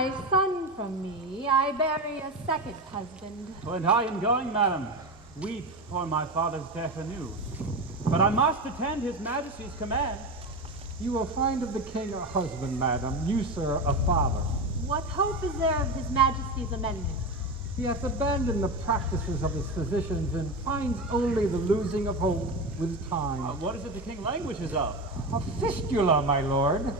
my son from me, I bury a second husband. And I am going, madam. Weep for my father's death anew. But I must attend his majesty's command. You will find of the king a husband, madam. You, sir, a father. What hope is there of his majesty's amendment? He hath abandoned the practices of his physicians and finds only the losing of hope with time. What is it the king languishes of? A fistula, my lord.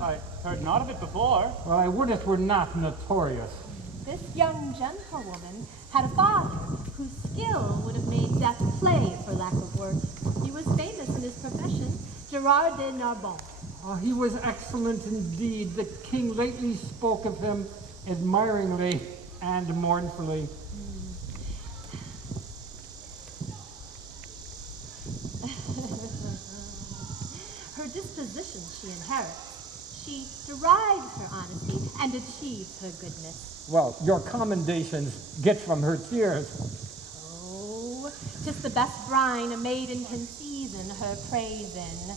I heard not of it before. Well, I would it were not notorious. This young gentlewoman had a father whose skill would have made death play for lack of work. He was famous in his profession, Gerard de Narbonne. He was excellent indeed. The king lately spoke of him admiringly and mournfully. Her disposition she inherits. She derives her honesty and achieves her goodness. Well, your commendations get from her tears. Oh, 'tis the best brine a maiden can season her praise in.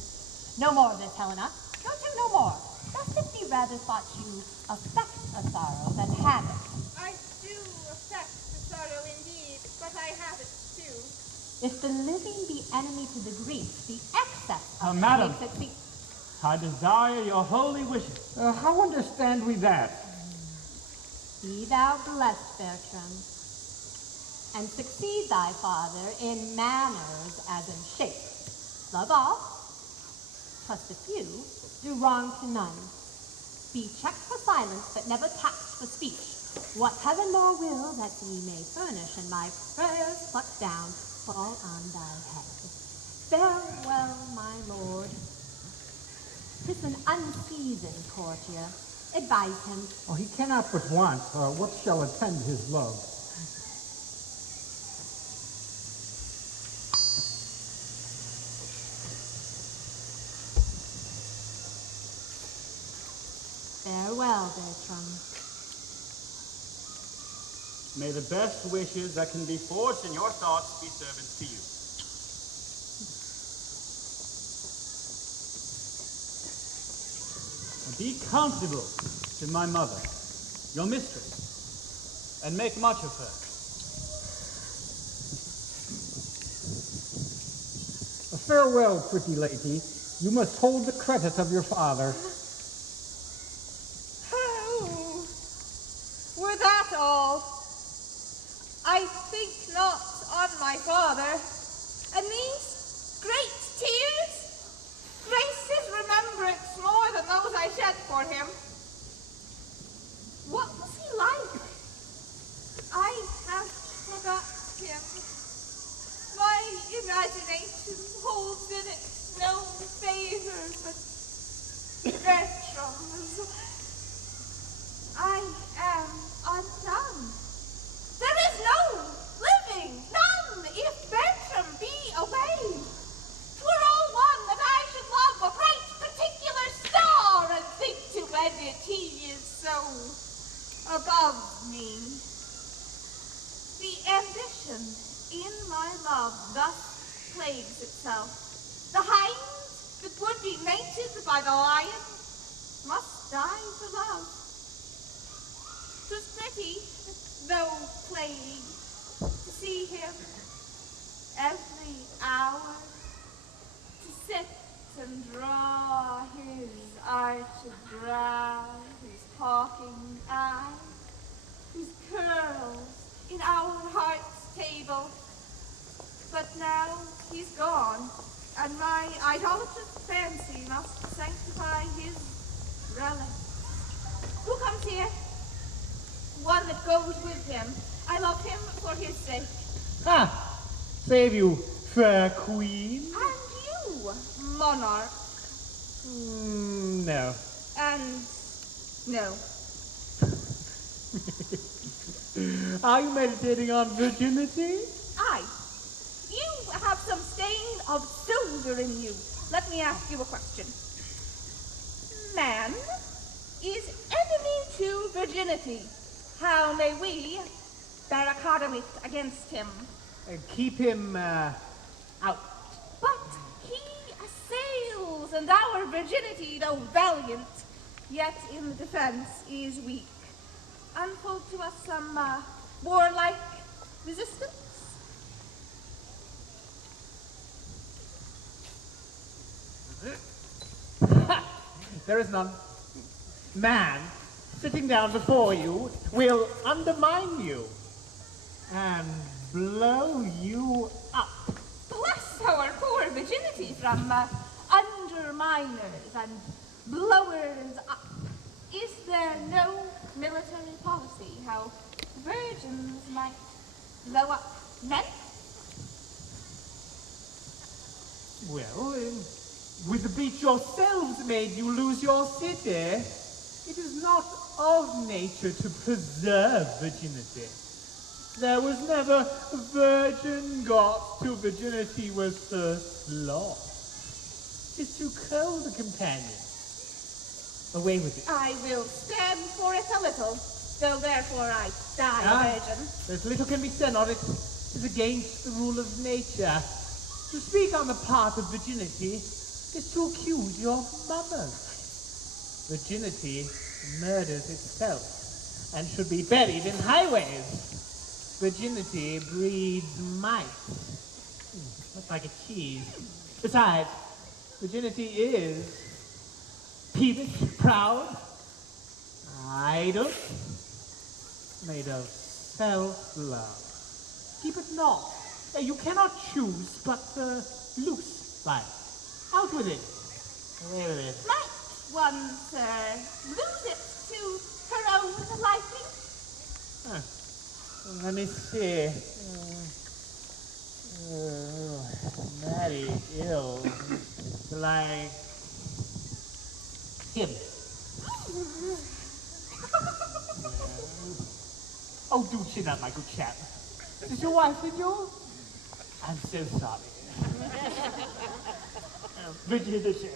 No more of this, Helena. Don't you no more? Does it be rather thought you affect a sorrow than have it? I do affect the sorrow indeed, but I have it too. If the living be enemy to the grief, the excess of madam. makes it I desire your holy wishes. How understand we that? Be thou blessed, Bertram, and succeed thy father in manners as in shape. Love all, trust a few, do wrong to none. Be checked for silence, but never taxed for speech. What heaven more will that thee may furnish, and my prayers plucked down fall on thy head. Farewell, my lord. 'Tis an unseasoned courtier. Advise him. He cannot but want. What shall attend his love? Farewell, Bertram. May the best wishes that can be forged in your thoughts be servants to you. Be countable to my mother, your mistress, and make much of her. Farewell, pretty lady. You must hold the credit of your father. Oh, were that all? I think not on my father. And these great tears? Grace his remembrance more than those I shed for him. What was he like? I have forgot him. My imagination holds in it no favor but Bertram's. I am undone. There is no living, none, if Bertram be away. 'Twere all one that I should love a bright particular star and think to wed it he is so above me. The ambition in my love thus plagues itself. The hind that would be mated by the lion must die for love. 'Twas pretty, though plague, to see him every hour, to sit and draw his arched brow, his hawking eye, his curls in our heart's table. But now he's gone, and my idolatrous fancy must sanctify his relic. Who comes here? One that goes with him. I love him for his sake. Save you, fair queen. And you, monarch. No. And no. Are you meditating on virginity? Aye. You have some stain of soldier in you. Let me ask you a question. Man is enemy to virginity. How may we barricade it against him? Keep him out. But he assails, and our virginity, though valiant, yet in defense is weak. Unfold to us some warlike resistance? There is none. Man, sitting down before you, will undermine you and blow you up. Bless our poor virginity from underminers and blowers up. Is there no military policy how virgins might blow up men? Well, with the breach yourselves made you lose your city, it is not of nature to preserve virginity. There was never a virgin got till virginity was first lost. 'Tis too cold a companion. Away with it. I will stand for it a little, though therefore I die a virgin. As little can be said on it. It is against the rule of nature. To speak on the part of virginity is to accuse your mothers. Virginity murders itself and should be buried in highways. Virginity breeds mice. Looks like a cheese. Besides, virginity is peevish, proud, idle, made of self-love. Keep it not. You cannot choose but loose life. Out with it. Away with it. Might one, sir, lose it to her own liking? Let me see. Maddie, ill. Like him. Oh, do chin up, my good chap. Is your wife with you? I'm so sorry. Virginity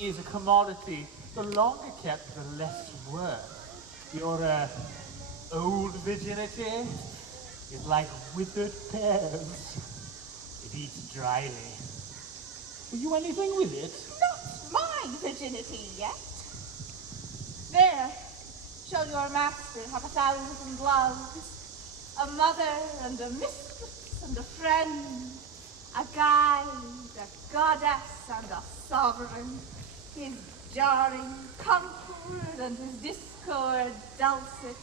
is a commodity. The longer kept, the less worth. Your old virginity is like withered pears. It eats dryly. Will you anything with it? Not my virginity yet. There, shall your master have 1,000 loves, a mother and a mistress and a friend, a guide, a goddess and a sovereign, his jarring concord and his discord dulcet.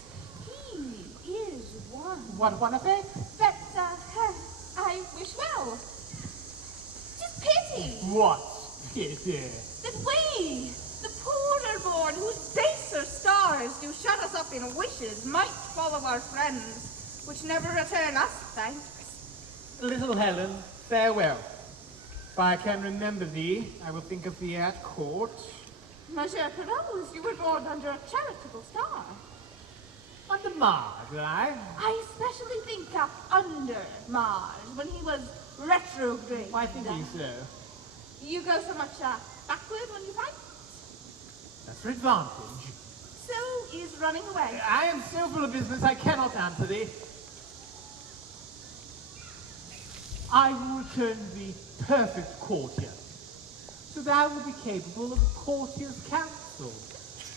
He is one. What one of it? That, I wish well. 'Tis pity What pity? that we, the poorer born, whose baser stars do shut us up in wishes, might follow our friends, which never return us thanks. Little Helen, farewell. If I can remember thee, I will think of thee at court. Monsieur Parolles, you were born under a charitable star. Under Mars, I? I especially think under Mars, when he was retrograde. Why think you so? You go so much backward when you fight? That's your advantage. So is running away. I am so full of business I cannot answer thee. I will return thee perfect courtier, so thou will be capable of a courtier's counsel,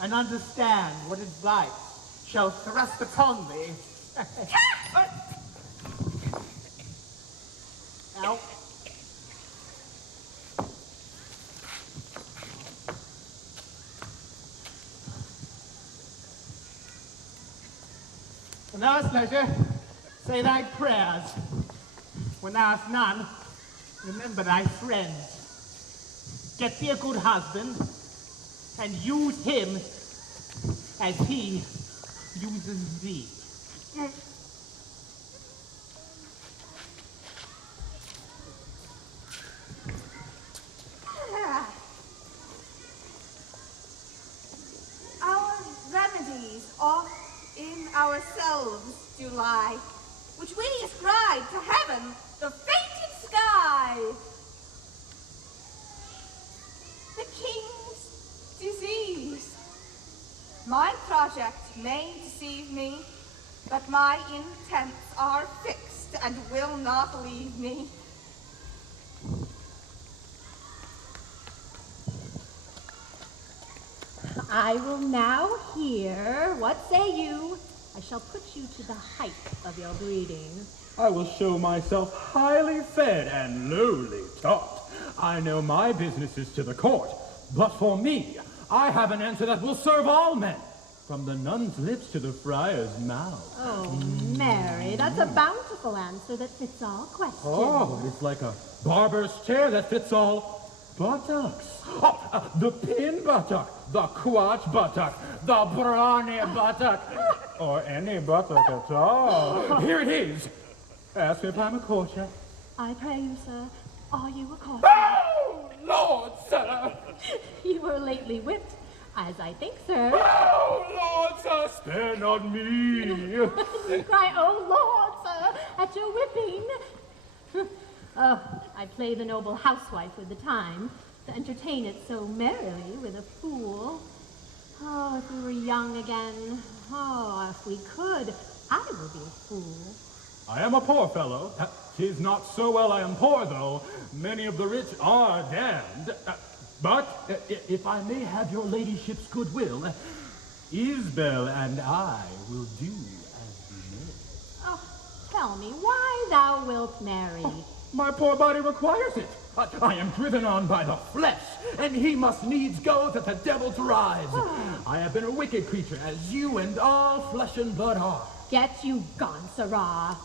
and understand what advice shall thrust upon thee. Ow. When thou hast leisure, say thy prayers. When thou hast none, remember thy friends. Get thee a good husband, and use him as he uses thee. Our remedies oft in ourselves do lie, which we ascribe to heaven, the fated sky. The king's disease. My project may deceive me, but my intents are fixed and will not leave me. I will now hear. What say you? I shall put you to the height of your breeding. I will show myself highly fed and lowly taught. I know my business is to the court, but for me, I have an answer that will serve all men, from the nun's lips to the friar's mouth. Oh, Mary, that's a bountiful answer that fits all questions. Oh, it's like a barber's chair that fits all buttocks. Oh, the pin buttock, the quatch buttock, the brawny buttock, or any buttock at all. Here it is. Ask me if I'm a courtier. I pray you, sir, are you a courtier? Oh, Lord, sir! You were lately whipped, as I think, sir. Oh, Lord, sir, spare not me! You cry, oh, Lord, sir, at your whipping. Oh, I play the noble housewife with the time, to entertain it so merrily with a fool. Oh, if we were young again. Oh, if we could, I would be a fool. I am a poor fellow. 'Tis not so well I am poor, though. Many of the rich are damned. But if I may have your ladyship's goodwill, Isabel and I will do as we may. Oh, tell me why thou wilt marry. My poor body requires it. I am driven on by the flesh, and he must needs go that the devil drives. I have been a wicked creature, as you and all flesh and blood are. Get you gone, sirrah.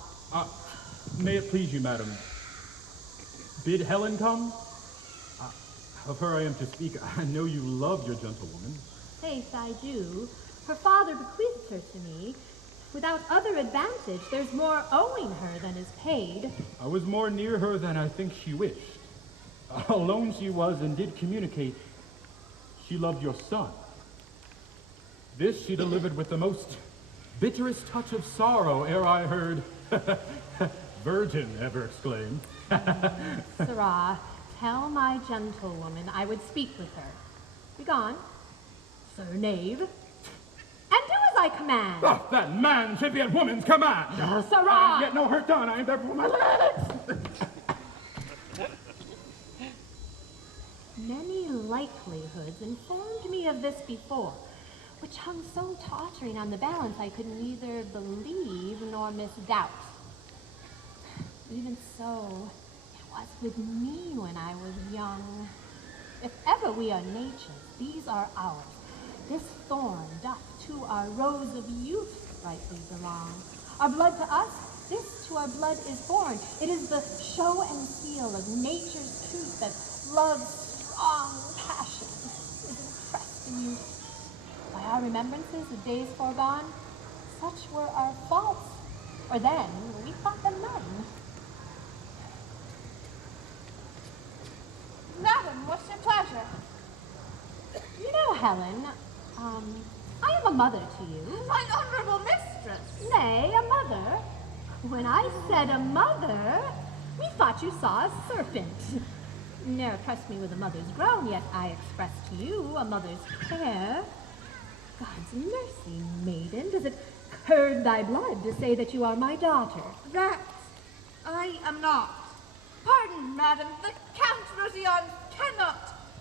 May it please you, madam. Bid Helen come? Of her I am to speak. I know you love your gentlewoman. Faith, I do. Her father bequeathed her to me. Without other advantage, there's more owing her than is paid. I was more near her than I think she wished. Alone she was and did communicate. She loved your son. This she delivered with the most bitterest touch of sorrow ere I heard virgin ever exclaimed. Sirrah, tell my gentlewoman I would speak with her. Begone, sir knave, and do as I command. Oh, that man should be at woman's command. Sirrah! Yet no hurt done, I am there for my legs. Many likelihoods informed me of this before, which hung so tottering on the balance I could neither believe nor misdoubt. Even so, it was with me when I was young. If ever we are nature's, these are ours. This thorn doth to our rose of youth rightly belong. Our blood to us, this to our blood is born. It is the show and seal of nature's truth that love's strong passion is impressed in youth. By our remembrances of days foregone, such were our faults, or then we thought them none. Madam, what's your pleasure? You know, Helen, I am a mother to you. My honorable mistress. Nay, a mother. When I said a mother, methought you saw a serpent. Ne'er pressed me with a mother's groan, yet I expressed to you a mother's care. God's mercy, maiden, does it curd thy blood to say that you are my daughter? That I am not. Pardon, madam, the Count Rosillon cannot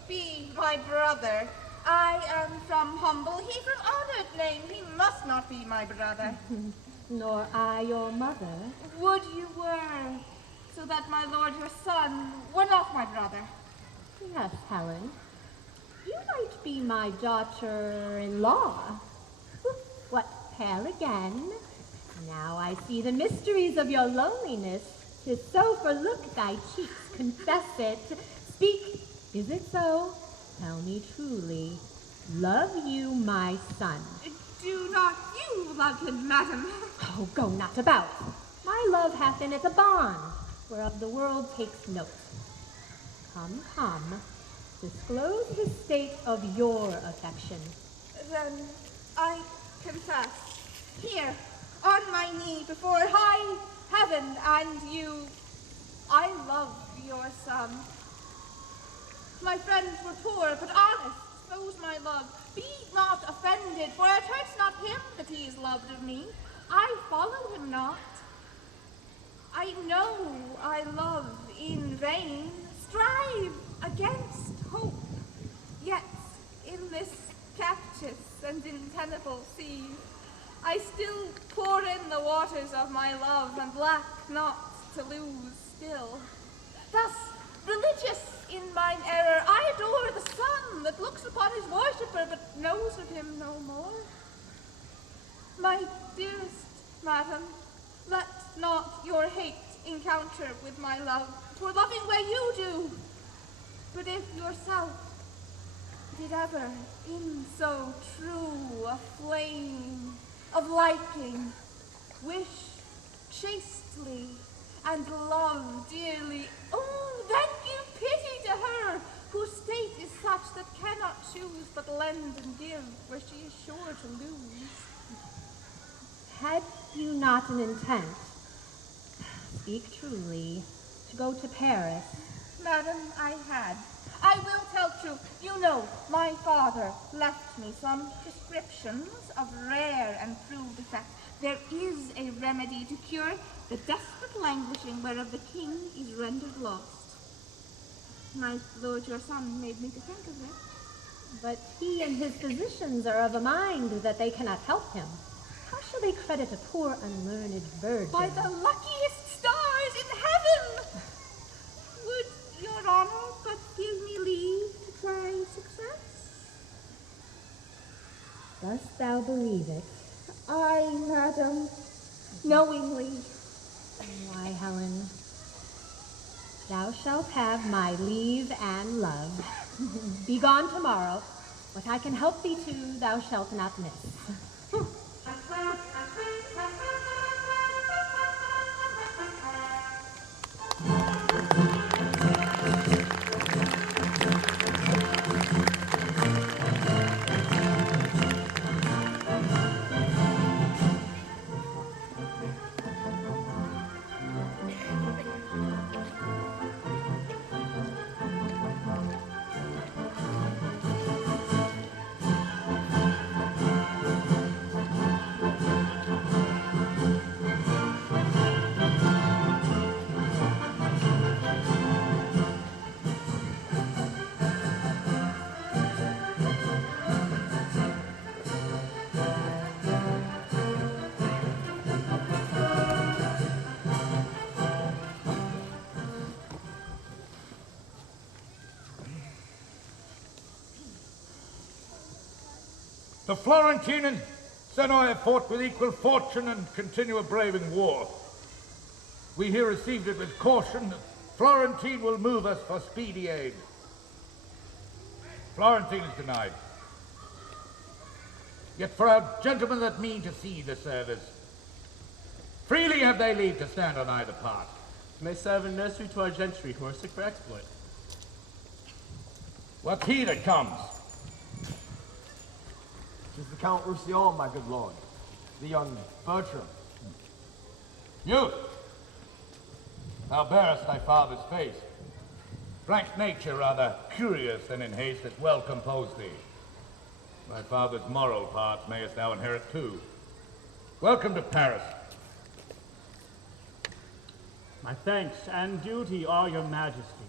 be my brother. I am from humble, he from honored name. He must not be my brother. Nor I your mother. Would you were, so that my lord your son were not my brother. Yes, Helen. You might be my daughter-in-law. What, pale again? Now I see the mysteries of your loneliness. 'Tis so, for look thy cheeks, confess it. Speak, is it so? Tell me truly, love you my son? Do not you love him, madam? Oh, go not about. My love hath in it a bond, whereof the world takes note. Come, come, disclose the state of your affection. Then I confess, here, on my knee, before high heaven and you, I love your son. My friends were poor, but honest, suppose my love. Be not offended, for it hurts not him that he is loved of me. I follow him not. I know I love in vain, strive against hope. Yet in this captivity and untenable seas, I still pour in the waters of my love and lack not to lose still. Thus, religious in mine error, I adore the sun that looks upon his worshipper but knows of him no more. My dearest madam, let not your hate encounter with my love, for loving where you do. But if yourself did ever in so true a flame of liking wish chastely and love dearly, oh, then give pity to her whose state is such that cannot choose but lend and give where she is sure to lose. Had you not an intent, speak truly, to go to Paris? Madam, I had. I will tell truth. You know, my father left me some prescriptions of rare and proved effect. There is a remedy to cure the desperate languishing whereof the king is rendered lost. My lord your son made me to think of it. But he and his physicians are of a mind that they cannot help him. How shall they credit a poor unlearned virgin? By the luckiest stars in heaven! Would your honor but give me leave to try success? Dost thou believe it? Aye, madam, knowingly. Why, Helen, thou shalt have my leave and love. Be gone tomorrow. What I can help thee to, thou shalt not miss. The Florentines, said I, have fought with equal fortune and continue a braving war. We here received it with caution. Florentine will move us for speedy aid. Florentine is denied. Yet for our gentlemen that mean to see the service, freely have they leave to stand on either part. May serve a nursery to our gentry who are sick for exploit. What's he that comes? 'Tis the Count Roussillon, my good lord. The young Bertram. Youth! Thou bearest thy father's face. Frank nature, rather curious than in haste, has well composed thee. Thy father's moral parts mayest thou inherit too. Welcome to Paris. My thanks and duty are your majesty.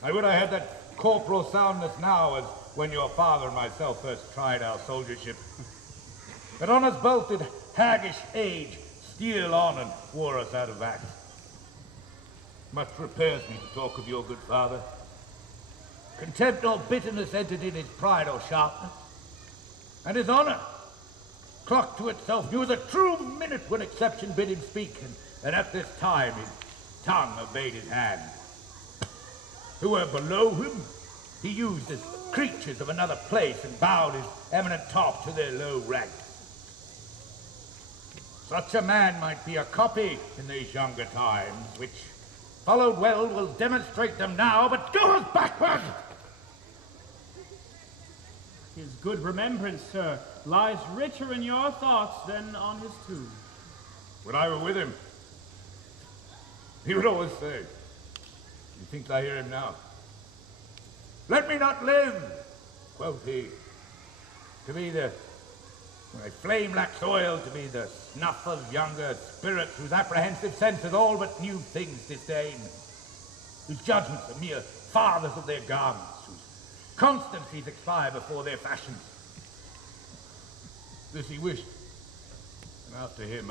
I would I had that corporal soundness now as when your father and myself first tried our soldiership. But on us both did haggish age steal on and wore us out of act. Much repairs me to talk of your good father. Contempt or bitterness entered in his pride or sharpness. And his honor, clocked to itself, knew the true minute when exception bid him speak, and at this time his tongue obeyed his hand. Who were below him, he used as creatures of another place and bowed his eminent top to their low rank. Such a man might be a copy in these younger times, which, followed well, will demonstrate them now, but goes backward! His good remembrance, sir, lies richer in your thoughts than on his tomb. When I were with him, he would always say, methinks I hear him now. Let me not live, quoth he, to be the, when a flame lacks oil, to be the snuff of younger spirits whose apprehensive senses all but new things disdain, whose judgments are mere fathers of their garments, whose constancies expire before their fashions. This he wished. And after him,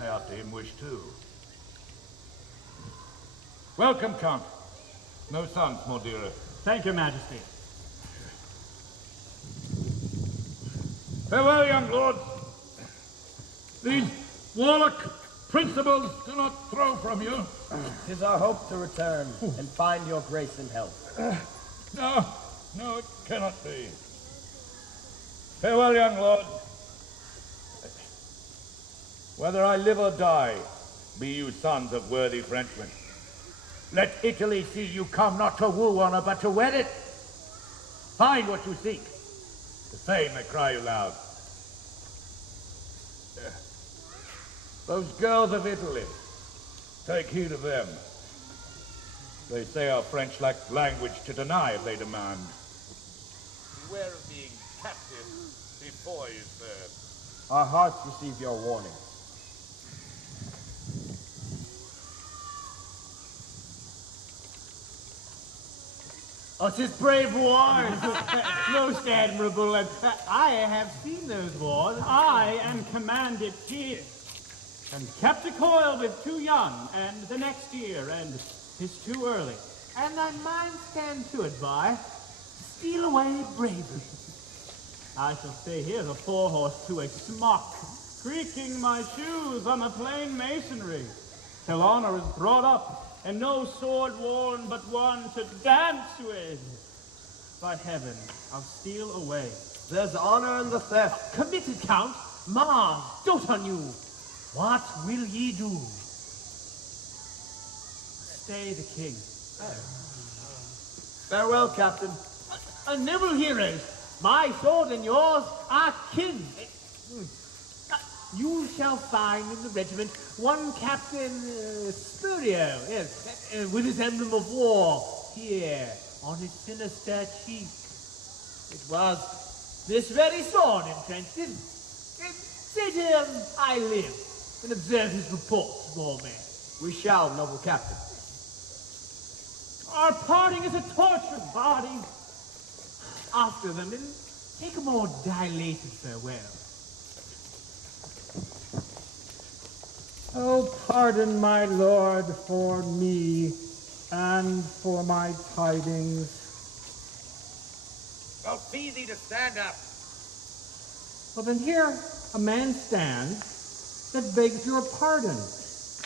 I after him wish too. Welcome, Count. No sons, more dearer. Thank your majesty. Farewell, young lords. These warlock principles do not throw from you. 'Tis our hope to return and find your grace and help. No, it cannot be. Farewell, young lord. Whether I live or die, be you sons of worthy Frenchmen. Let Italy see you come not to woo honor, but to wed it. Find what you seek. The fame that cry you loud. Those girls of Italy, take heed of them. They say our French lack language to deny if they demand. Beware of being captive before you serve. Our hearts receive your warning. Oh, 'tis brave wars, most admirable, and I have seen those wars. I am commanded here, and kept a coil with too young, and the next year, and 'tis too early. And thy mind stand to it, by. Steal away bravely. I shall stay here, the forehorse to a smock, creaking my shoes on the plain masonry, till honor is brought up, and no sword worn but one to dance with. By heaven, I'll steal away. There's honor in the theft. Committed, Count. Mars, dote on you. What will ye do? Stay the king. Farewell, Captain. Noble heroes, my sword and yours are kin. You shall find in the regiment one Captain Spurio, yes, with his emblem of war here on his sinister cheek. It was this very sword entrenched it. Say to him, I live, and observe his reports, war man. We shall, noble Captain. Our parting is a tortured body. After them, and take a more dilated farewell. Oh, pardon my lord for me and for my tidings. Well, see thee to stand up. Well, then here a man stands that begs your pardon.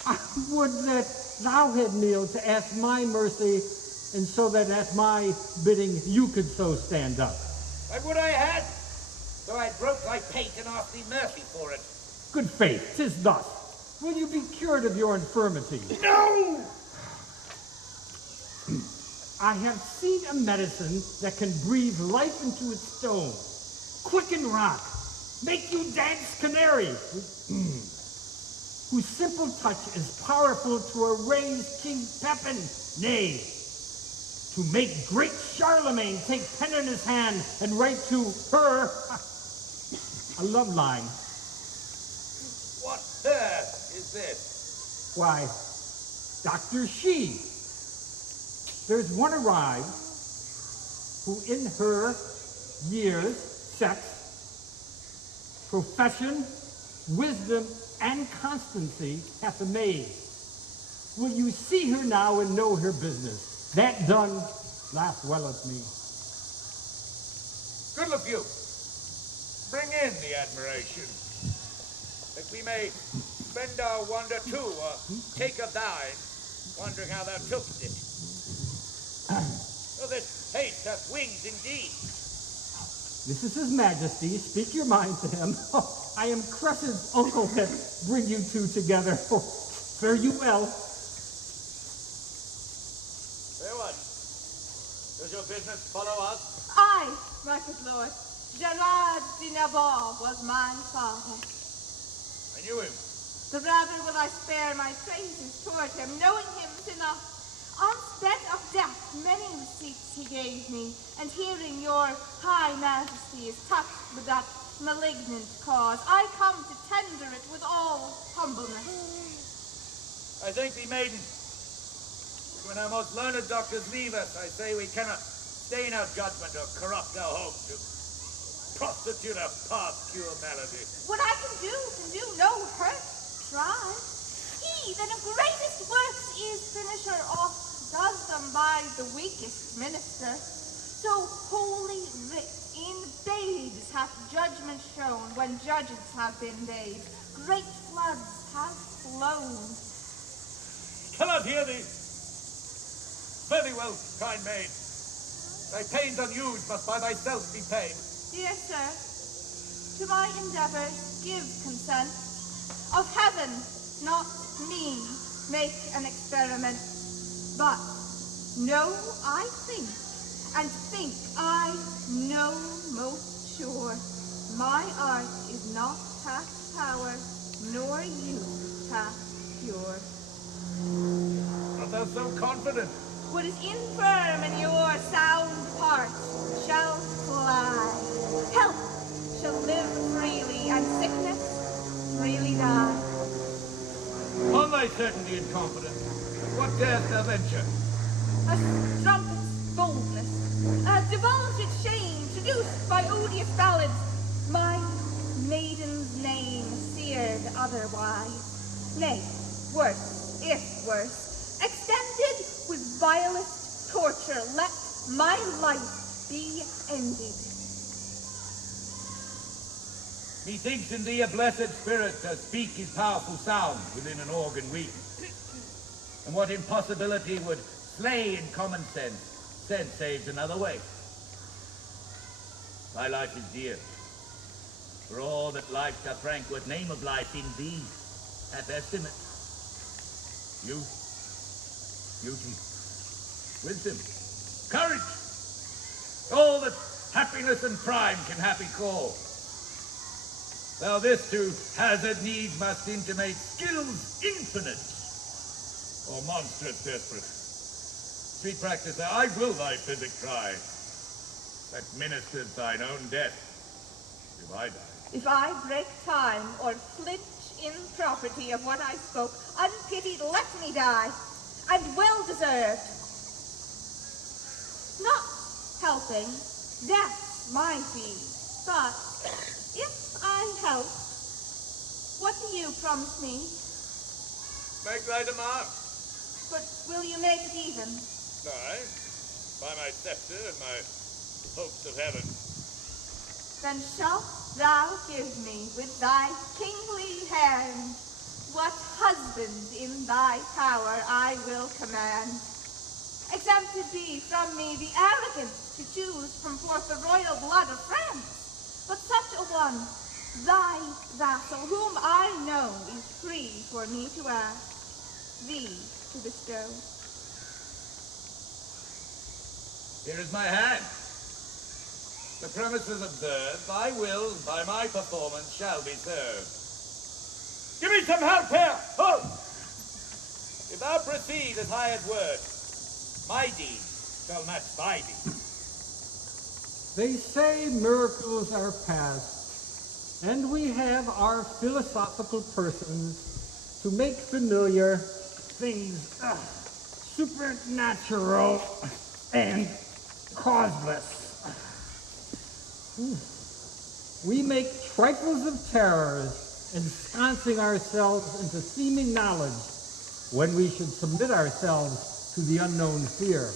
I would that thou had kneeled to ask my mercy, and so that at my bidding you could so stand up. And would I had, so I broke thy pate and asked thee mercy for it. Good faith, 'tis thus. Will you be cured of your infirmity? No! I have seen a medicine that can breathe life into its stone, quicken rock, make you dance canary, whose simple touch is powerful to erase King Pepin, nay, to make great Charlemagne take pen in his hand and write to her a love line. What her is this? Why, Dr. She. There's one arrived who in her years, sex, profession, wisdom, and constancy hath amazed. Will you see her now and know her business? That done, laugh well at me. Good of you. Bring in the admiration, that we may spend our wonder too, or take of thine, wondering how thou tookst it. So this hate hath wings indeed. This is His Majesty. Speak your mind to him. I am Cress's uncle that bring you two together. Fare you well. Fair one. Does your business follow us? I, my good lord, Gerard de Navarre was my father. I knew him. The rather will I spare my praises toward him, knowing him was enough. On threat of death, many receipts he gave me, and hearing your high majesty is touched with that malignant cause, I come to tender it with all humbleness. I thank thee, maiden. When our most learned doctors leave us, I say we cannot stain our judgment or corrupt our hope to. prostitute a past-cure malady. What I can do no hurt. Try. He that of greatest works is finisher oft does them by the weakest minister. So holy writ in babes hath judgment shown when judges have been made. Great floods have flown. Cannot hear thee. Very well, kind maid. Thy pains unused must by thyself be paid. Dear sir, to my endeavors give consent. Of heaven, not me, make an experiment. But know I think, and think I know most sure. My art is not past power, nor you past pure. Art thou so confident? What is infirm in your sound parts shall fly. Health shall live freely, and sickness freely die. On thy certainty and confidence, what darest thou venture? A strumpet's boldness, a divulged shame, seduced by odious ballads, my maiden's name seared otherwise. Nay, worse, if worse, extended with vilest torture, let my life be ended. Methinks in thee a blessed spirit does speak his powerful sound within an organ weak. And what impossibility would slay in common sense saves another way. Thy life is dear. For all that life doth rank what name of life in thee hath estimate. Youth, beauty, wisdom, courage, all that happiness and prime can happy call. Thou this to hazard needs must intimate skills infinite, or monstrous desperate. Sweet practicer, I will thy physic try, that ministers thine own death, if I die. If I break time or flinch in property of what I spoke, unpitied let me die, and well deserved. Not helping, death's my fee, but if I help, what do you promise me? Make thy demand. But will you make it even? Aye, by my scepter and my hopes of heaven. Then shalt thou give me with thy kingly hand what husband in thy power I will command. Exempted be from me the arrogance to choose from forth the royal blood of France, but such a one, thy vassal, whom I know is free for me to ask, thee to bestow. Here is my hand. The premises observed, thy will by my performance shall be served. Give me some help here! Hold! If thou proceed as I had word, my deed shall match thy deed. They say miracles are past, and we have our philosophical persons to make familiar things supernatural and causeless. We make trifles of terrors, ensconcing ourselves into seeming knowledge when we should submit ourselves to the unknown fear.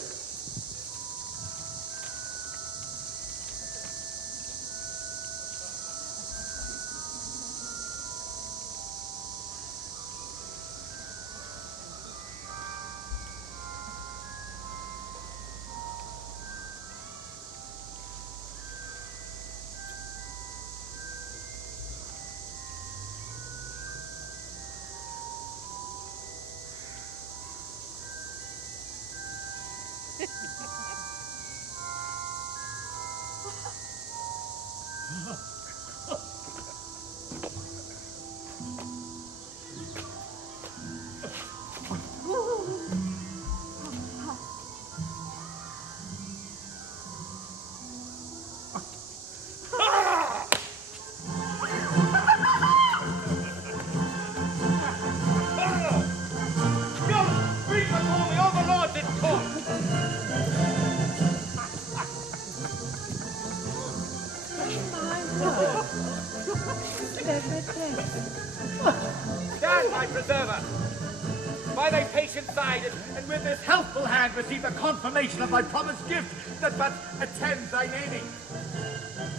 preserve us. By thy patient side, and with this healthful hand receive the confirmation of thy promised gift that but attends thy naming.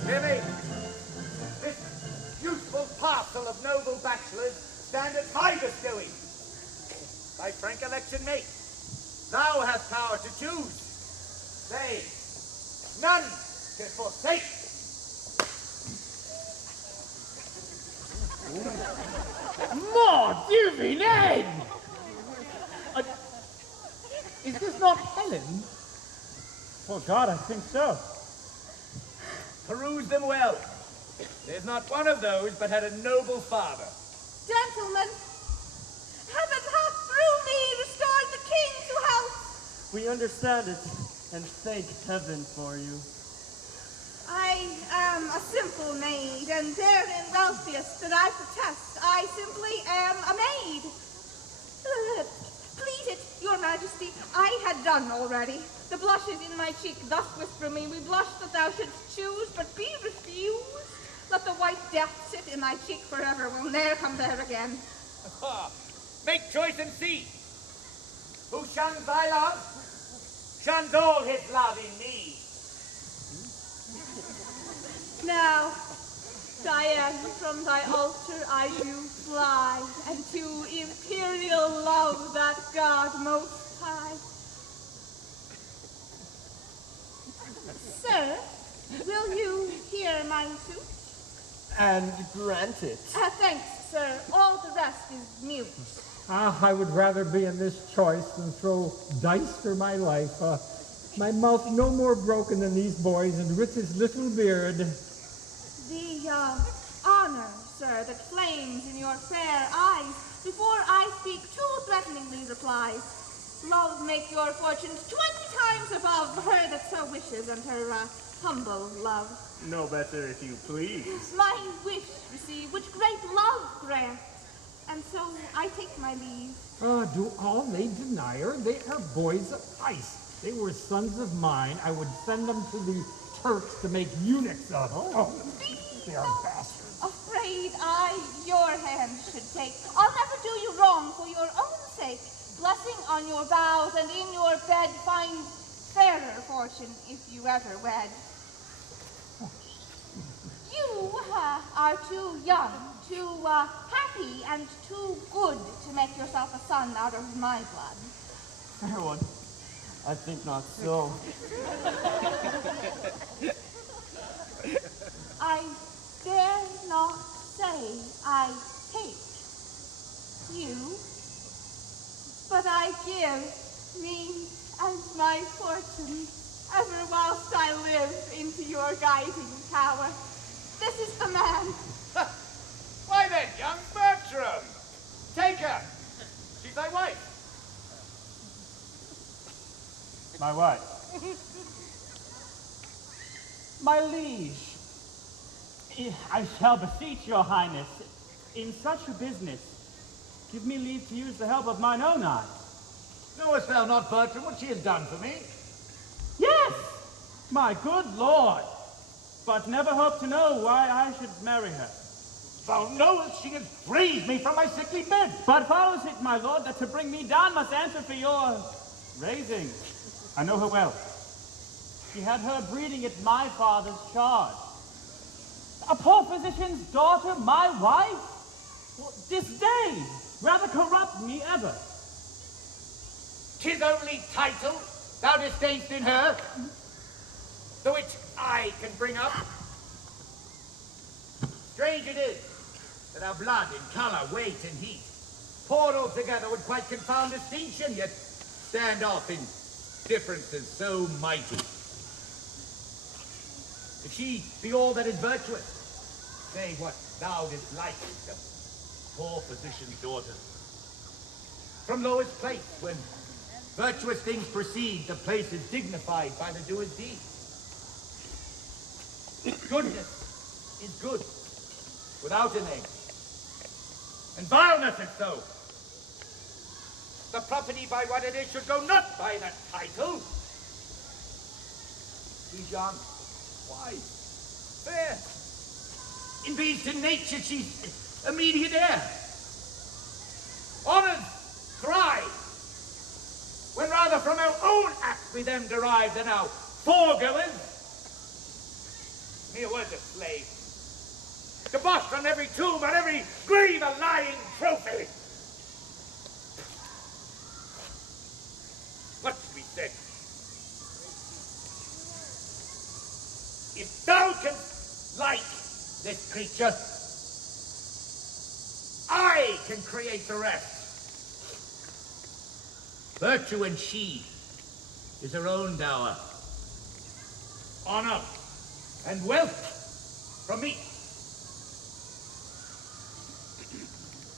Hear me. This useful parcel of noble bachelors stand at my bestowing. Thy frank election make. Thou hast power to choose. Say, none can forsake. More divine! Is this not Helen? Oh, God, I think so. Peruse them well. There's not one of those but had a noble father. Gentlemen, heaven hath through me restored the king to health. We understand it, and thank heaven for you. I am a simple maid, and therein wealthiest that I protest, I simply am a maid. Please it, your majesty, I had done already. The blushes in my cheek thus whisper me, we blush that thou shouldst choose, but be refused. Let the white death sit in thy cheek forever, will ne'er come there again. Make choice and see. Who shuns thy love, shuns all his love in me. Now, Diane, from thy altar I do fly, and to imperial love that God most high. Sir, will you hear my suit? And grant it. Thanks, sir. All the rest is mute. I would rather be in this choice than throw dice for my life. My mouth no more broken than these boys, and with his little beard. The honor, sir, that flames in your fair eyes, before I speak too threateningly replies. Love make your fortunes 20 times above her that so wishes, and her humble love. No better if you please. My wish receive, which great love grants, and so I take my leave. Do all they deny her? They are boys of ice. They were sons of mine. I would send them to the Turks to make eunuchs of. Oh, they are bastards. Afraid I your hand should take. I'll never do you wrong for your own sake. Blessing on your vows, and in your bed find fairer fortune if you ever wed. You are too young, too happy, and too good to make yourself a son out of my blood. Fair one. I think not so. I dare not say I take you, but I give me and my fortune ever whilst I live into your guiding power. This is the man. Why then, young Bertram, take her. She's thy wife. My wife. My liege, I shall beseech your highness, in such a business, give me leave to use the help of mine own eyes. Knowest thou not, Bertram, what she has done for me? Yes, my good lord, but never hope to know why I should marry her. Thou knowest she has raised me from my sickly bed. But follows it, my lord, that to bring me down must answer for your raising. I know her well. She had her breeding at my father's charge. A poor physician's daughter, my wife? Well, disdain, rather corrupt me ever. 'Tis only title thou disdainst in her, the which I can bring up. Strange it is that our blood in colour, weight, and heat, poured all together would quite confound distinction, yet stand off in differences so mighty. If she be all that is virtuous, say what thou dislike, the poor physician's daughter. From lowest place, when virtuous things proceed, the place is dignified by the doer's deed. Goodness is good, without a name. And vileness is so. The property by what it is should go not by that title. She's young, wise, fair. In being to nature, she's immediate heir. honors thrive, when rather from our own acts we them derive than our foregoers. Mere words of slave, debauched on every tomb, on every grave a lying trophy. What should be said? If thou canst like this creature, I can create the rest. Virtue and she is her own dower. Honor and wealth from me.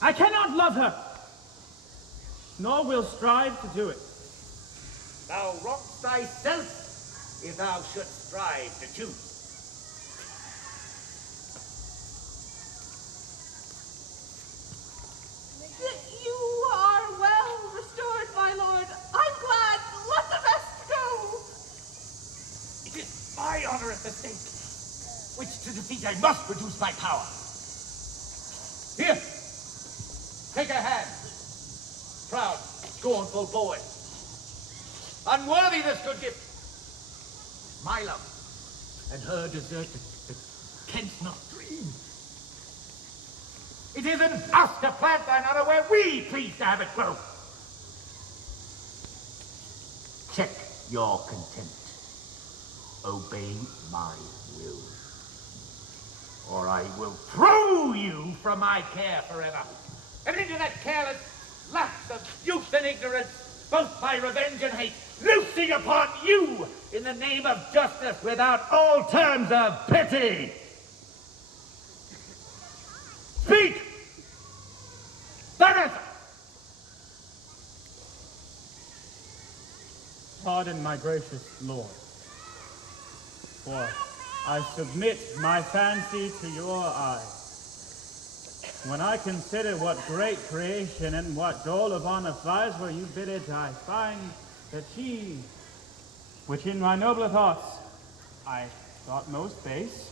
I cannot love her, nor will strive to do it. Thou wrongst thyself if thou shouldst strive to choose. You are well restored, my lord. I'm glad. Let the rest go. It is my honor at the stake, which to defeat I must produce by power. Here, take a hand, proud, scornful boy. Unworthy this good gift. My love, and her desert that canst not dream. It is in us to plant thine honor where we please to have it grow. Check your contempt. Obey my will, or I will throw you from my care forever, and into that careless lapse of youth and ignorance, both by revenge and hate, loosing upon you in the name of justice without all terms of pity. Speak! That answer! Pardon, my gracious lord, for I submit my fancy to your eye. When I consider what great creation and what dole of honor flies where you bid it, I find that she, which in my nobler thoughts I thought most base,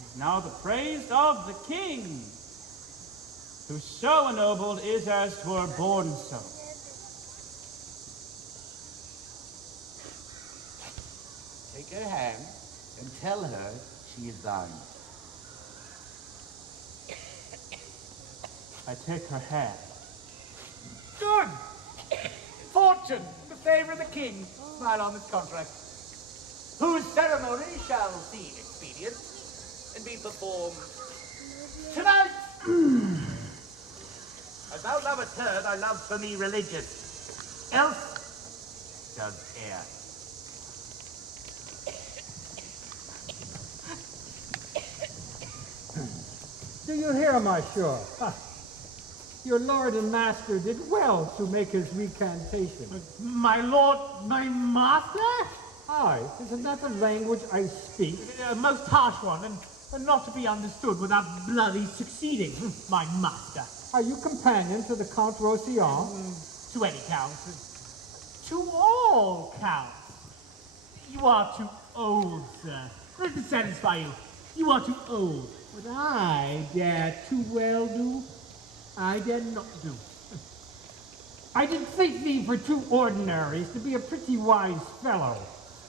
is now the praise of the king, who so ennobled is as 'twere born so. Take her hand and tell her she is thine. I take her hand. Good! Fortune, the favor of the king, smile on this contract, whose ceremony shall seem expedient and be performed tonight. As thou lovest her, thy love for me religious, else does err. Do you hear, my sure? Your lord and master did well to make his recantation. My lord, my master? Aye, isn't that the language I speak? A most harsh one, and not to be understood without bloody succeeding, my master. Are you companion to the Count Roussillon? To any count. To all counts. You are too old, sir. Let me satisfy you. You are too old. What I dare too well do, I dare not do. I did think thee for two ordinaries to be a pretty wise fellow.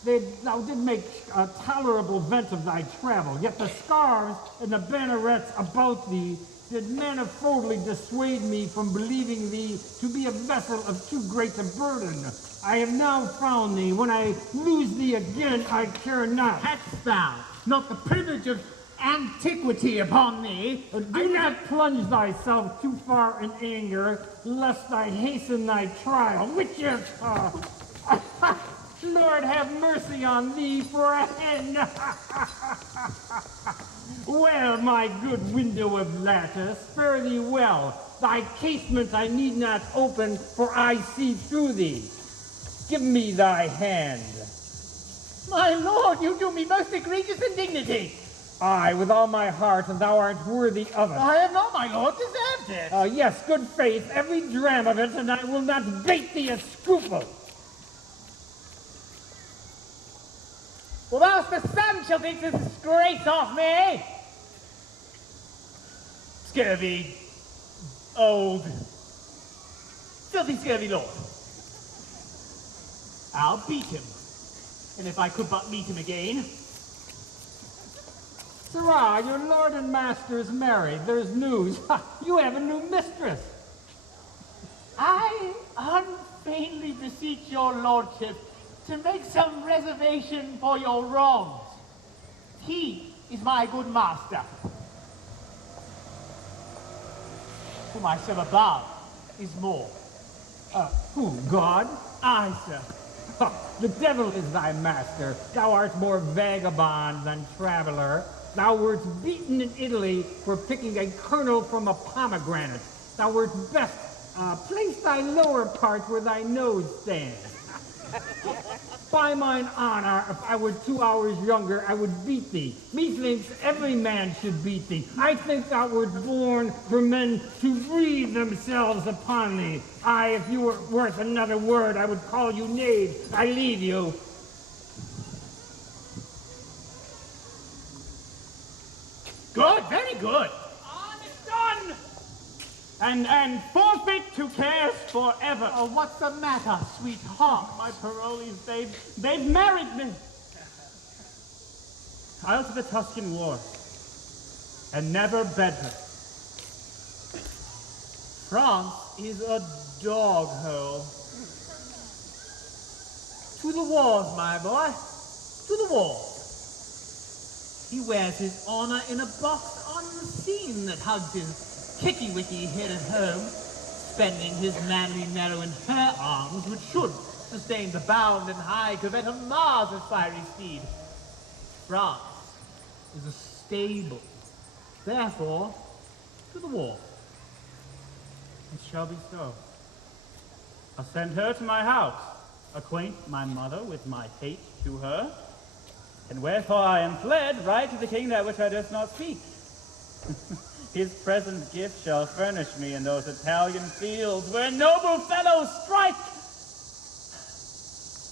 Thou did make a tolerable vent of thy travel, yet the scarves and the bannerets about thee did manifoldly dissuade me from believing thee to be a vessel of too great a burden. I have now found thee. When I lose thee again, I care not. Hadst thou not the privilege of antiquity upon thee, Do not plunge thyself too far in anger, lest I hasten thy trial, which is, Lord have mercy on thee for a hen. Well, my good window of lattice, fare thee well. Thy casement I need not open, for I see through thee. Give me thy hand. my lord, you do me most egregious indignity. Aye, with all my heart, and thou art worthy of it. I have not, my lord, deserved it. Yes, good faith, every dram of it, and I will not bate thee a scruple. Well, whilst the sun shall take this disgrace off me, scurvy, Old, filthy, scurvy lord. I'll beat him. And if I could but meet him again. Sirrah, your lord and master is married. There's news. You have a new mistress. I unfeignedly beseech your lordship to make some reservation for your wrongs. He is my good master, whom I serve above is more. Who, God? I, sir. The devil is thy master. Thou art more vagabond than traveler. Thou wert beaten in Italy for picking a kernel from a pomegranate. Thou wert best place thy lower part where thy nose stands. By mine honor, if I were 2 hours younger, I would beat thee. Methinks every man should beat thee. I think thou wert born for men to breathe themselves upon thee. Aye, if you were worth another word, I would call you knave. I leave you. Good, very good. It's done. And forfeit to cares forever. Oh, what's the matter, sweetheart? My Parolles, they've married me. Child of the Tuscan War, and never better. France is a dog hole. To the wars, my boy. To the wars. He wears his honor in a box unseen that hugs his kicky-wicky head at home, spending his manly marrow in her arms, which should sustain the bound and high curvet of Mars' fiery steed. France is a stable. Therefore, to the war. It shall be so. I'll send her to my house, acquaint my mother with my hate to her, and wherefore I am fled, right to the king that which I durst not speak. His present gift shall furnish me in those Italian fields where noble fellows strike.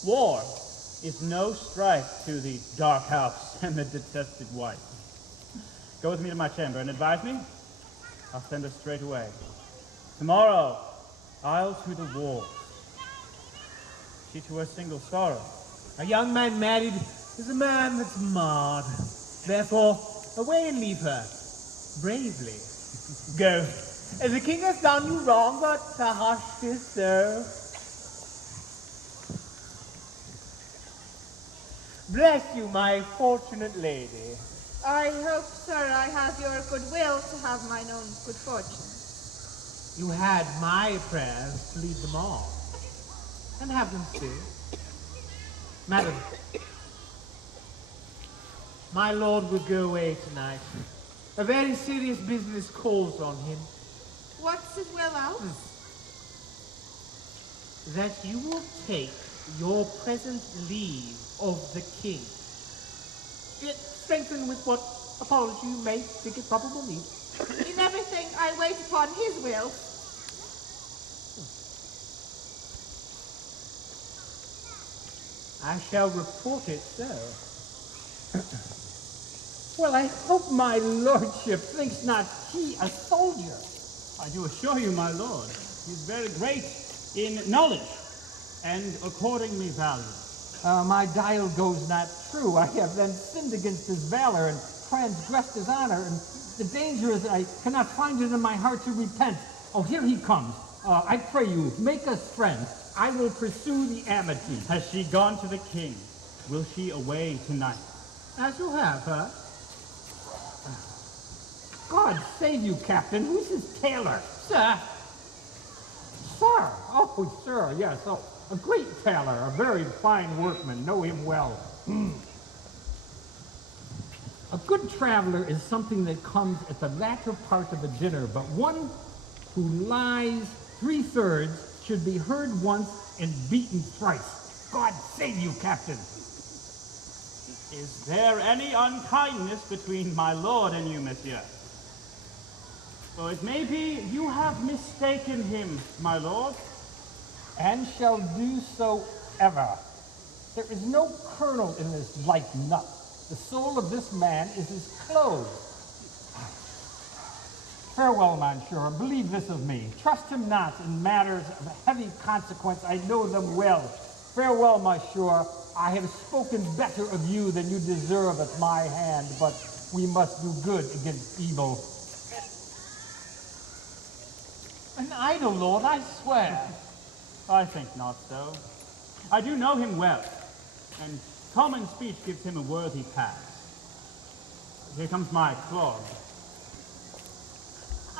War is no strife to the dark house and the detested wife. Go with me to my chamber and advise me. I'll send her straight away. Tomorrow, I'll to the war. She to her single sorrow. A young man married is a man that's marred. Therefore, away and leave her. Bravely. Go. As the king has done you wrong, but hush is so. Bless you, my fortunate lady. I hope, sir, I have your goodwill to have mine own good fortune. You had my prayers to lead them on, and have them still. Madam, my lord will go away tonight. A very serious business calls on him. What's his will out? That you will take your present leave of the king. Yet strengthen with what apology you may think it probable need. In everything I wait upon his will. I shall report it so. Well, I hope my lordship thinks not he a soldier. I do assure you, my lord, he's very great in knowledge, and accordingly valued. My dial goes not true. I have then sinned against his valor and transgressed his honor, and the danger is that I cannot find it in my heart to repent. Oh, here he comes. I pray you, make us friends. I will pursue the amity. Has she gone to the king? Will she away tonight? As you have, huh? God save you, Captain. Who's his tailor? Sir. Sir? Oh, sir, yes. Oh, a great tailor, a very fine workman. Know him well. A good traveler is something that comes at the latter part of a dinner, but one who lies 3/3 should be heard once and beaten thrice. God save you, Captain. Is there any unkindness between my lord and you, monsieur? For it may be you have mistaken him, my lord. And shall do so ever. There is no kernel in this light nut. The soul of this man is his clothes. Farewell, monsieur. Believe this of me. Trust him not in matters of heavy consequence. I know them well. Farewell, monsieur. I have spoken better of you than you deserve at my hand, but we must do good against evil. An idle lord, I swear. I think not so. I do know him well, and common speech gives him a worthy pass. Here comes my clog.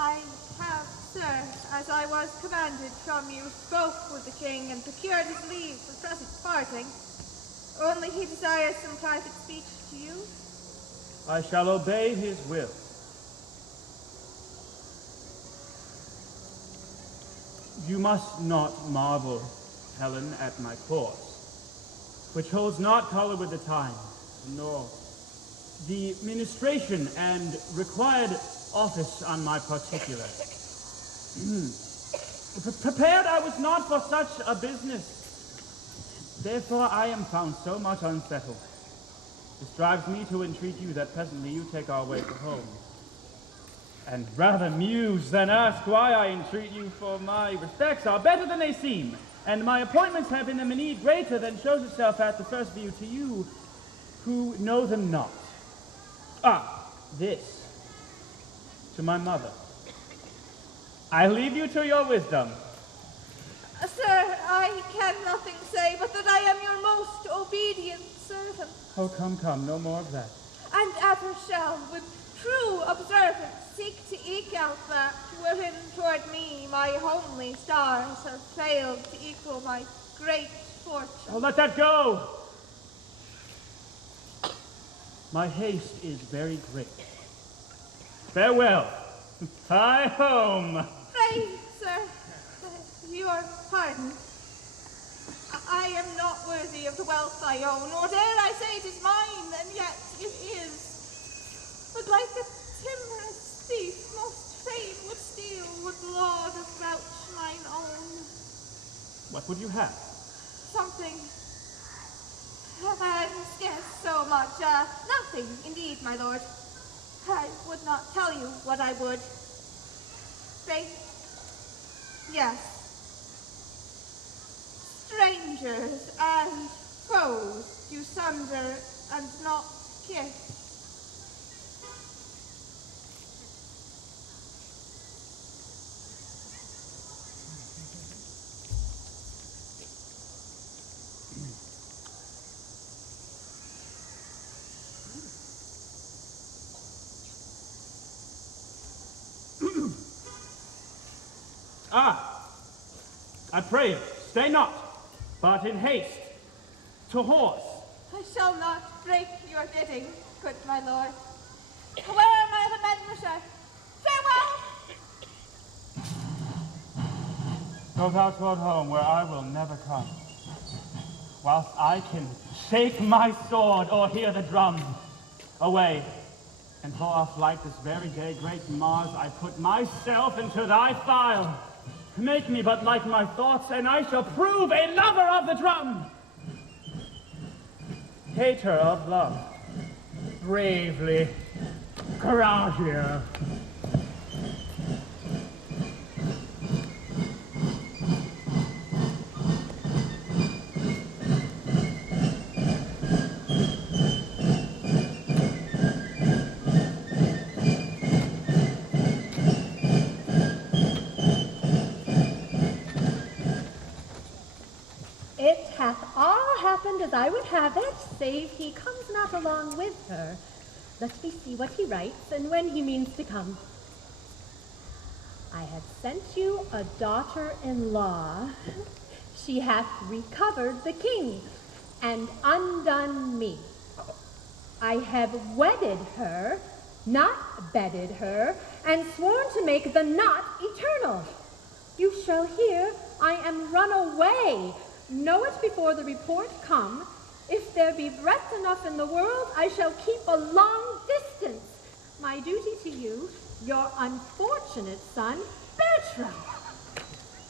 I have, sir, as I was commanded from you, spoke with the king and procured his leave for present parting. Only he desires some private speech to you. I shall obey his will. You must not marvel, Helen, at my course, which holds not color with the times, nor the ministration and required office on my particular. Prepared I was not for such a business. Therefore I am found so much unsettled. This drives me to entreat you that presently you take our way to home. And rather muse than ask why I entreat you, for my respects are better than they seem, and my appointments have been of a need greater than shows itself at the first view to you, who know them not. This, to my mother. I leave you to your wisdom. Sir, I can nothing say but that I am your most obedient servant. Oh, come, no more of that. And ever shall, with true observance, seek to eke out that wherein toward me my homely stars have failed to equal my great fortune. Oh, let that go! My haste is very great. Farewell. Hie home. Pray, sir, your pardon. I am not worthy of the wealth I own, nor dare I say it is mine, and yet it is. But like a timorous thief, most fain would steal, would law to crouch mine own. What would you have? Something. Scarce so much. Nothing, indeed, my lord. I would not tell you what I would. Faith? Yes. Strangers and foes you sunder and not kiss. I pray you, stay not, but in haste, to horse. I shall not break your bidding, good my lord. Where are my other men, monsieur? Farewell! Go thou toward home, where I will never come, whilst I can shake my sword or hear the drum. Away, and for our flight this very day, great Mars, I put myself into thy file. Make me but like my thoughts, and I shall prove a lover of the drum. Hater of love, bravely, courageous. As I would have it, save he comes not along with her. Let me see what he writes, and when he means to come. I have sent you a daughter-in-law. She hath recovered the king, and undone me. I have wedded her, not bedded her, and sworn to make the knot eternal. You shall hear I am run away. Know it before the report come. If there be breath enough in the world, I shall keep a long distance. My duty to you, your unfortunate son, Bertram.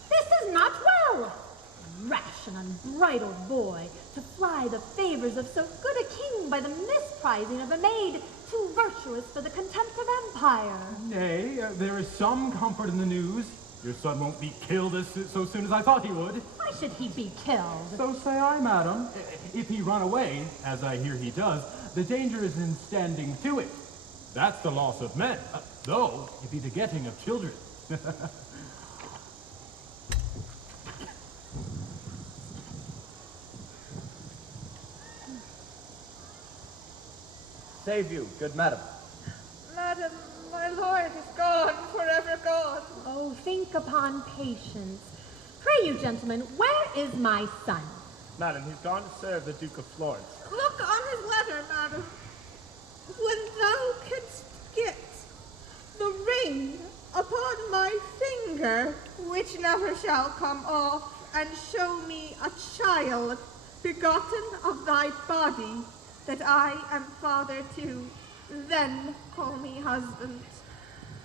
This is not well. Rash and unbridled boy, to fly the favors of so good a king by the misprizing of a maid too virtuous for the contempt of empire. Nay, there is some comfort in the news. Your son won't be killed so soon as I thought he would. Why should he be killed? So say I, madam. If he run away, as I hear he does, the danger is in standing to it. That's the loss of men, though it be the getting of children. Save you, good madam. Madam, my lord is gone, forever gone. Oh, think upon patience. Pray you, gentlemen, where is my son? Madam, he's gone to serve the Duke of Florence. Look on his letter, madam. When thou canst get the ring upon my finger, which never shall come off, and show me a child begotten of thy body, that I am father to, then call me husband.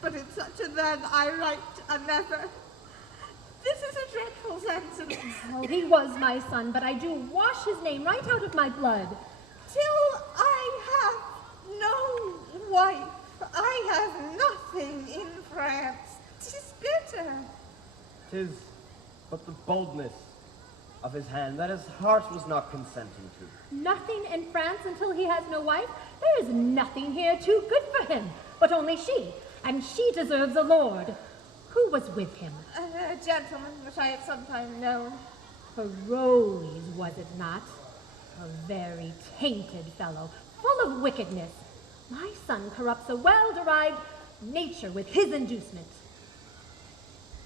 But in such a then I write a never. This is a dreadful sentence. Oh, he was my son, but I do wash his name right out of my blood. Till I have no wife, I have nothing in France. 'Tis bitter. 'Tis but the boldness of his hand that his heart was not consenting to. Nothing in France until he has no wife? There is nothing here too good for him, but only she, and she deserves a lord. Who was with him? A gentleman which I have sometime known. Parolles, was it not? A very tainted fellow, full of wickedness. My son corrupts a well-derived nature with his inducement.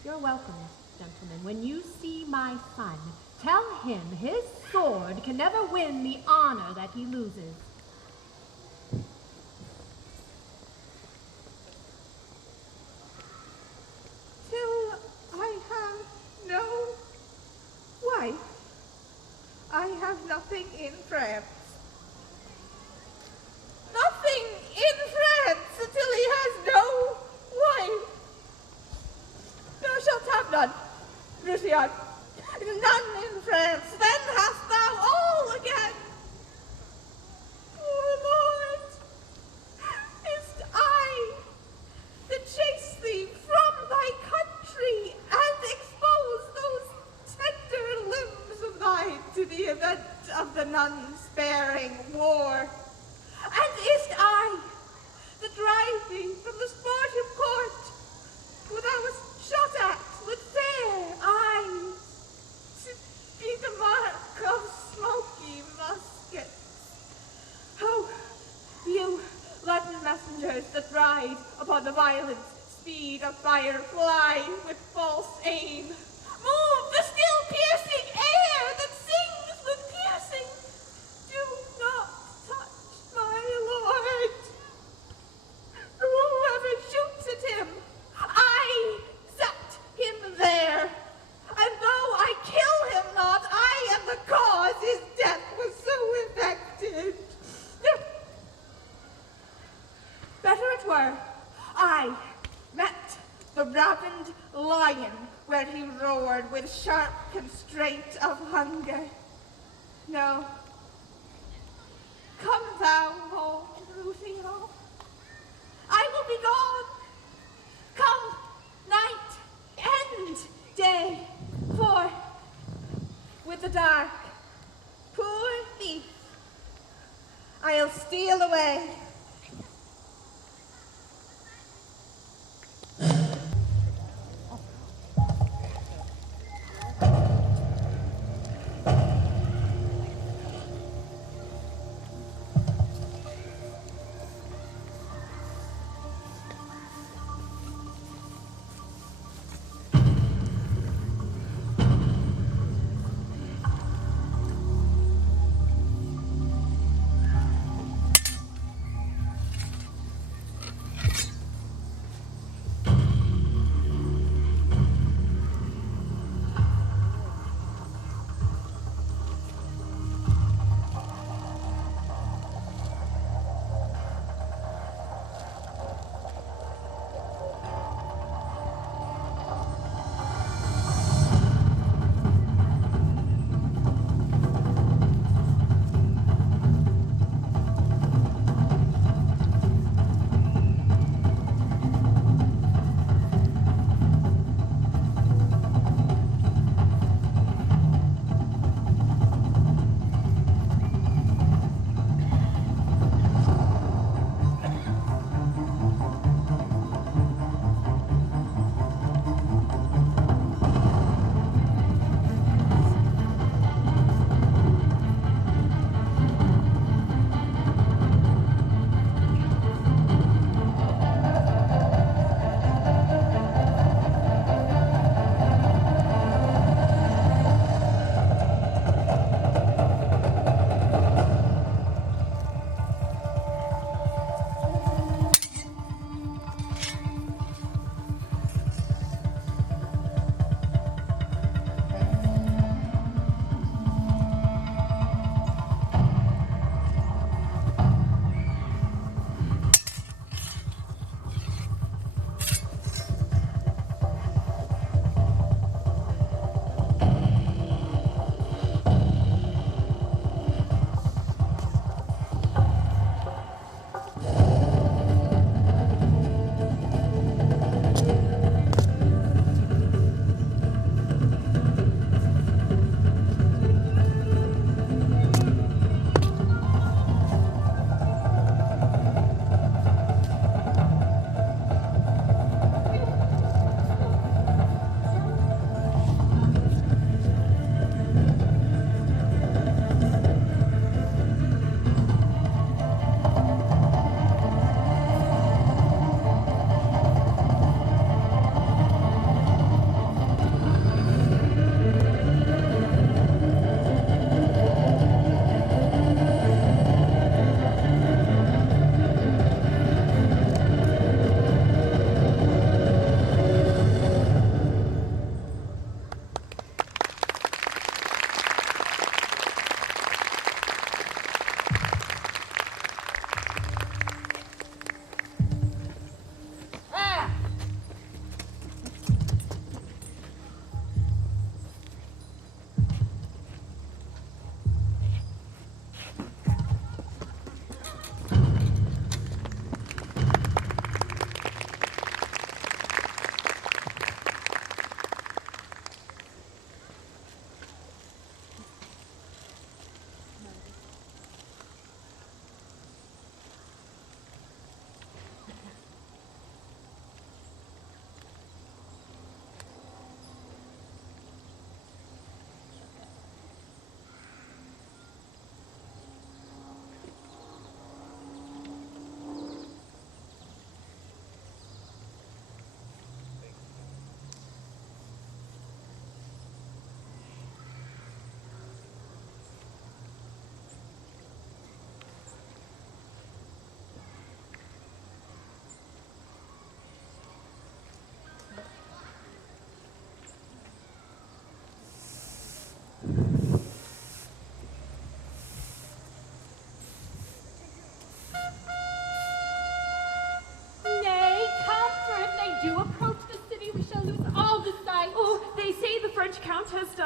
You're welcome, gentlemen. When you see my son, tell him his sword can never win the honor that he loses. Till I have no wife, I have nothing in France. Nothing in France until he has no wife. Thou shalt have none, Lucian. None in France. Then hast thou all again. Poor Lord, is't I that chase thee from thy country and expose those tender limbs of thine to the event of the none-sparing war? And is't I that drive thee from the sportive court where thou wast shot at with fair eyes, to be the mark of smoky muskets? Oh, you Latin messengers that ride upon the violent speed of firefly with false aim, move the still piercing air that sings with piercing. Do not touch my lord. Whoever shoots at him, I set him there. And though I kill him not, I am the cause his death was so effected. Better it were I met the ravened lion where he roared with sharp constraint of hunger. No. Come thou home, Rufio. I will be gone. Come, night and day, for with the dark, poor thief, I'll steal away.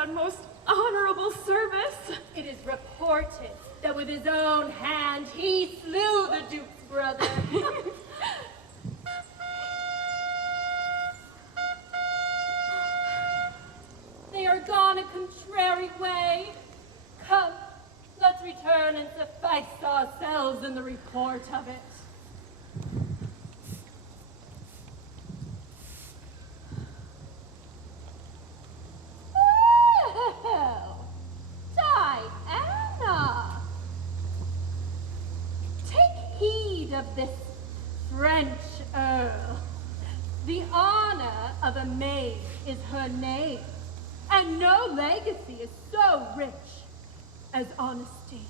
done most honorable service. It is reported that with his own hand he slew the Duke's brother. They are gone a contrary way. Come, let's return and suffice ourselves in the report of it. Well, Diana, take heed of this French earl. The honor of a maid is her name, and no legacy is so rich as honesty.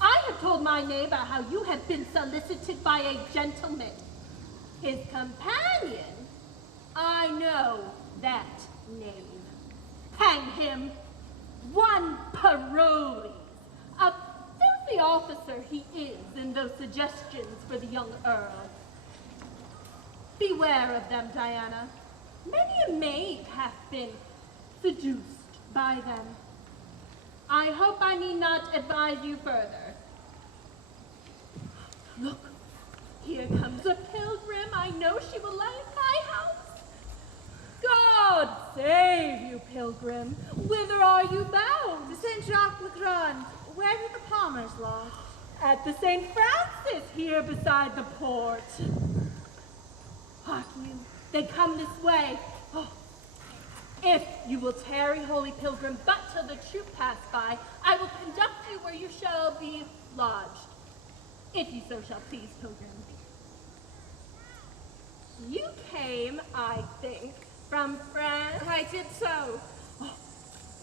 I have told my neighbor how you have been solicited by a gentleman. His companion, I know that name. Hang him. One Parolles. A filthy officer he is in those suggestions for the young earl. Beware of them, Diana. Many a maid hath been seduced by them. I hope I need not advise you further. Look, here comes a pilgrim. I know she will like my house. God save you, pilgrim. Whither are you bound? To St. Jacques le Grand. Where do the Palmers lodge? At the St. Francis, here beside the port. Hark you, they come this way. Oh. If you will tarry, holy pilgrim, but till the troop pass by, I will conduct you where you shall be lodged. If you so shall please, pilgrim. You came, I think, from France? I did so. Oh,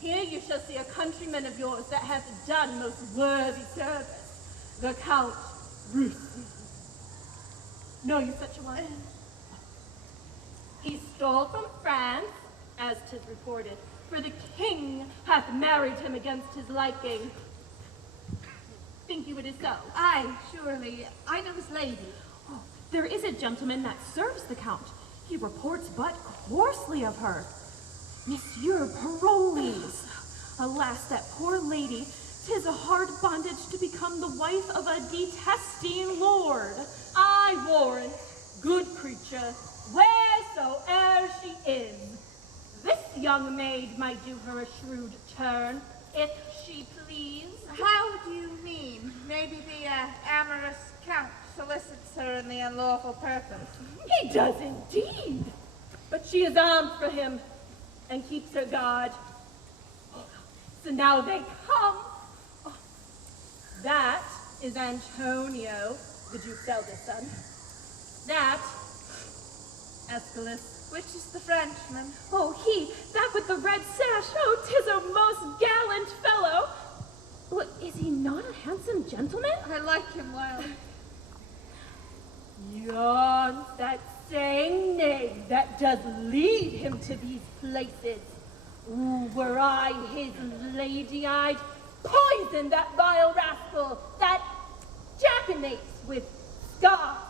here you shall see a countryman of yours that hath done most worthy service, the Count Ruth. Know you such a one? He stole from France, as 'tis reported, for the king hath married him against his liking. Think you it is so? Aye, surely. I know his lady. Oh, there is a gentleman that serves the Count. He reports but coarsely of her. Monsieur Parolles. Alas, that poor lady, 'tis a hard bondage to become the wife of a detesting lord. I warrant, good creature, wheresoe'er she is, this young maid might do her a shrewd turn, if she please. How do you mean? Maybe the amorous Count solicits her in the unlawful purpose. He does indeed, but she is armed for him and keeps her guard. So now they come. Oh, that is Antonio, the Duke's eldest son. That, Aeschylus. Which is the Frenchman? Oh, he, that with the red sash. Oh, 'tis a most gallant fellow. Well, is he not a handsome gentleman? I like him well. Yon's that same knave that does lead him to these places. Ooh, were I his lady, I'd poison that vile rascal, that jackanapes with scarf.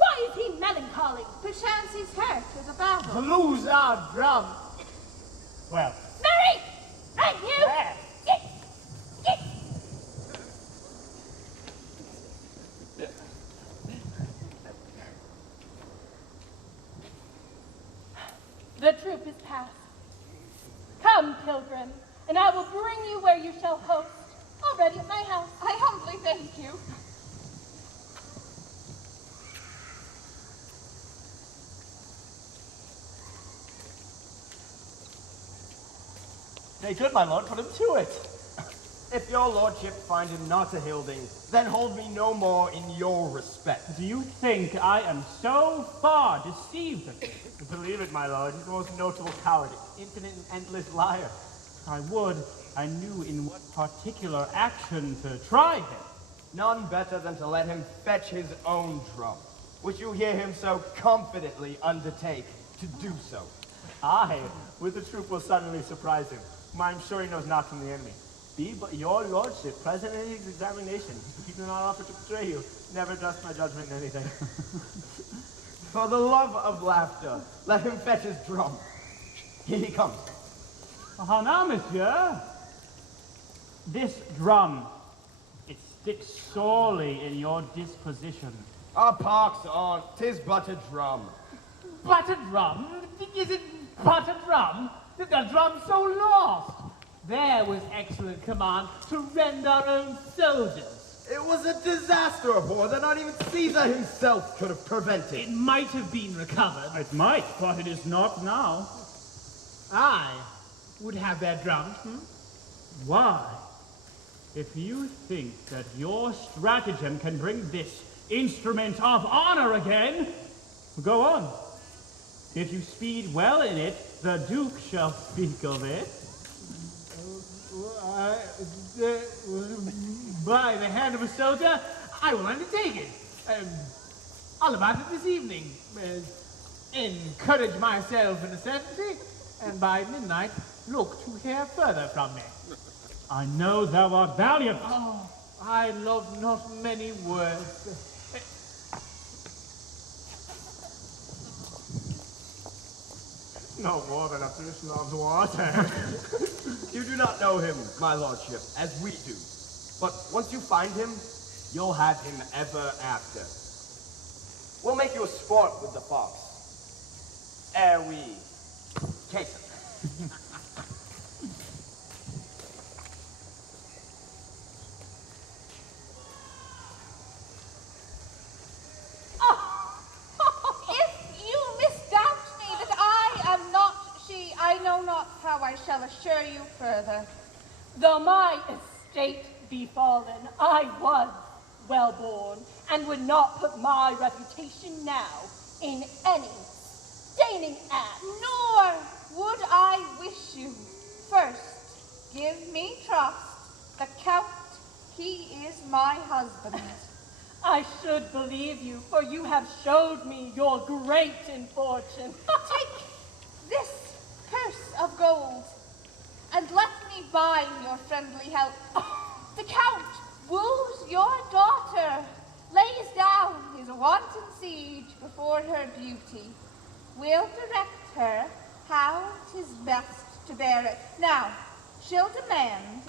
Why is he melancholy? Perchance he's hurt with a battle. Lose our drum. Well, Mary! And you! where? Get! The troop is past. Come, pilgrim, and I will bring you where you shall host, already at my house. I humbly thank you. Nay, good my lord, put him to it. If your lordship find him not a hilding, then hold me no more in your respect. Do you think I am so far deceived of you? Believe it, my lord, he's the most notable coward, infinite and endless liar. I would I knew in what particular action to try him. None better than to let him fetch his own drum, which you hear him so confidently undertake to do so. Aye, with the troop will suddenly surprise him, whom I am sure he knows not from the enemy. Be but your lordship present in his examination. He do not offer to betray you. Never trust my judgment in anything. For the love of laughter, let him fetch his drum. Here he comes. How now, monsieur? This drum, it sticks sorely in your disposition. Our parks on, 'tis but a drum. But a drum? Is it but a drum? The drum's so lost. There was excellent command to rend our own soldiers. It was a disaster of war that not even Caesar himself could have prevented. It might have been recovered. It might, but it is not now. I would have that drum. Why? If you think that your stratagem can bring this instrument of honor again, go on. If you speed well in it, the Duke shall speak of it. By the hand of a soldier, I will undertake it. All about it this evening. Encourage myself in a certainty, and by midnight, look to hear further from me. I know thou art valiant. Oh, I love not many words. No more than a fish loves water. You do not know him, my lordship, as we do. But once you find him, you'll have him ever after. We'll make you a sport with the fox. Ere we case him. I shall assure you further. Though my estate be fallen, I was well born, and would not put my reputation now in any staining act. Nor would I wish you. First, give me trust. The Count, he is my husband. I should believe you, for you have showed me your great infortune. Take this purse of gold, and let me buy your friendly help. The Count woos your daughter, lays down his wanton siege before her beauty. We'll direct her how 'tis best to bear it. Now, she'll demand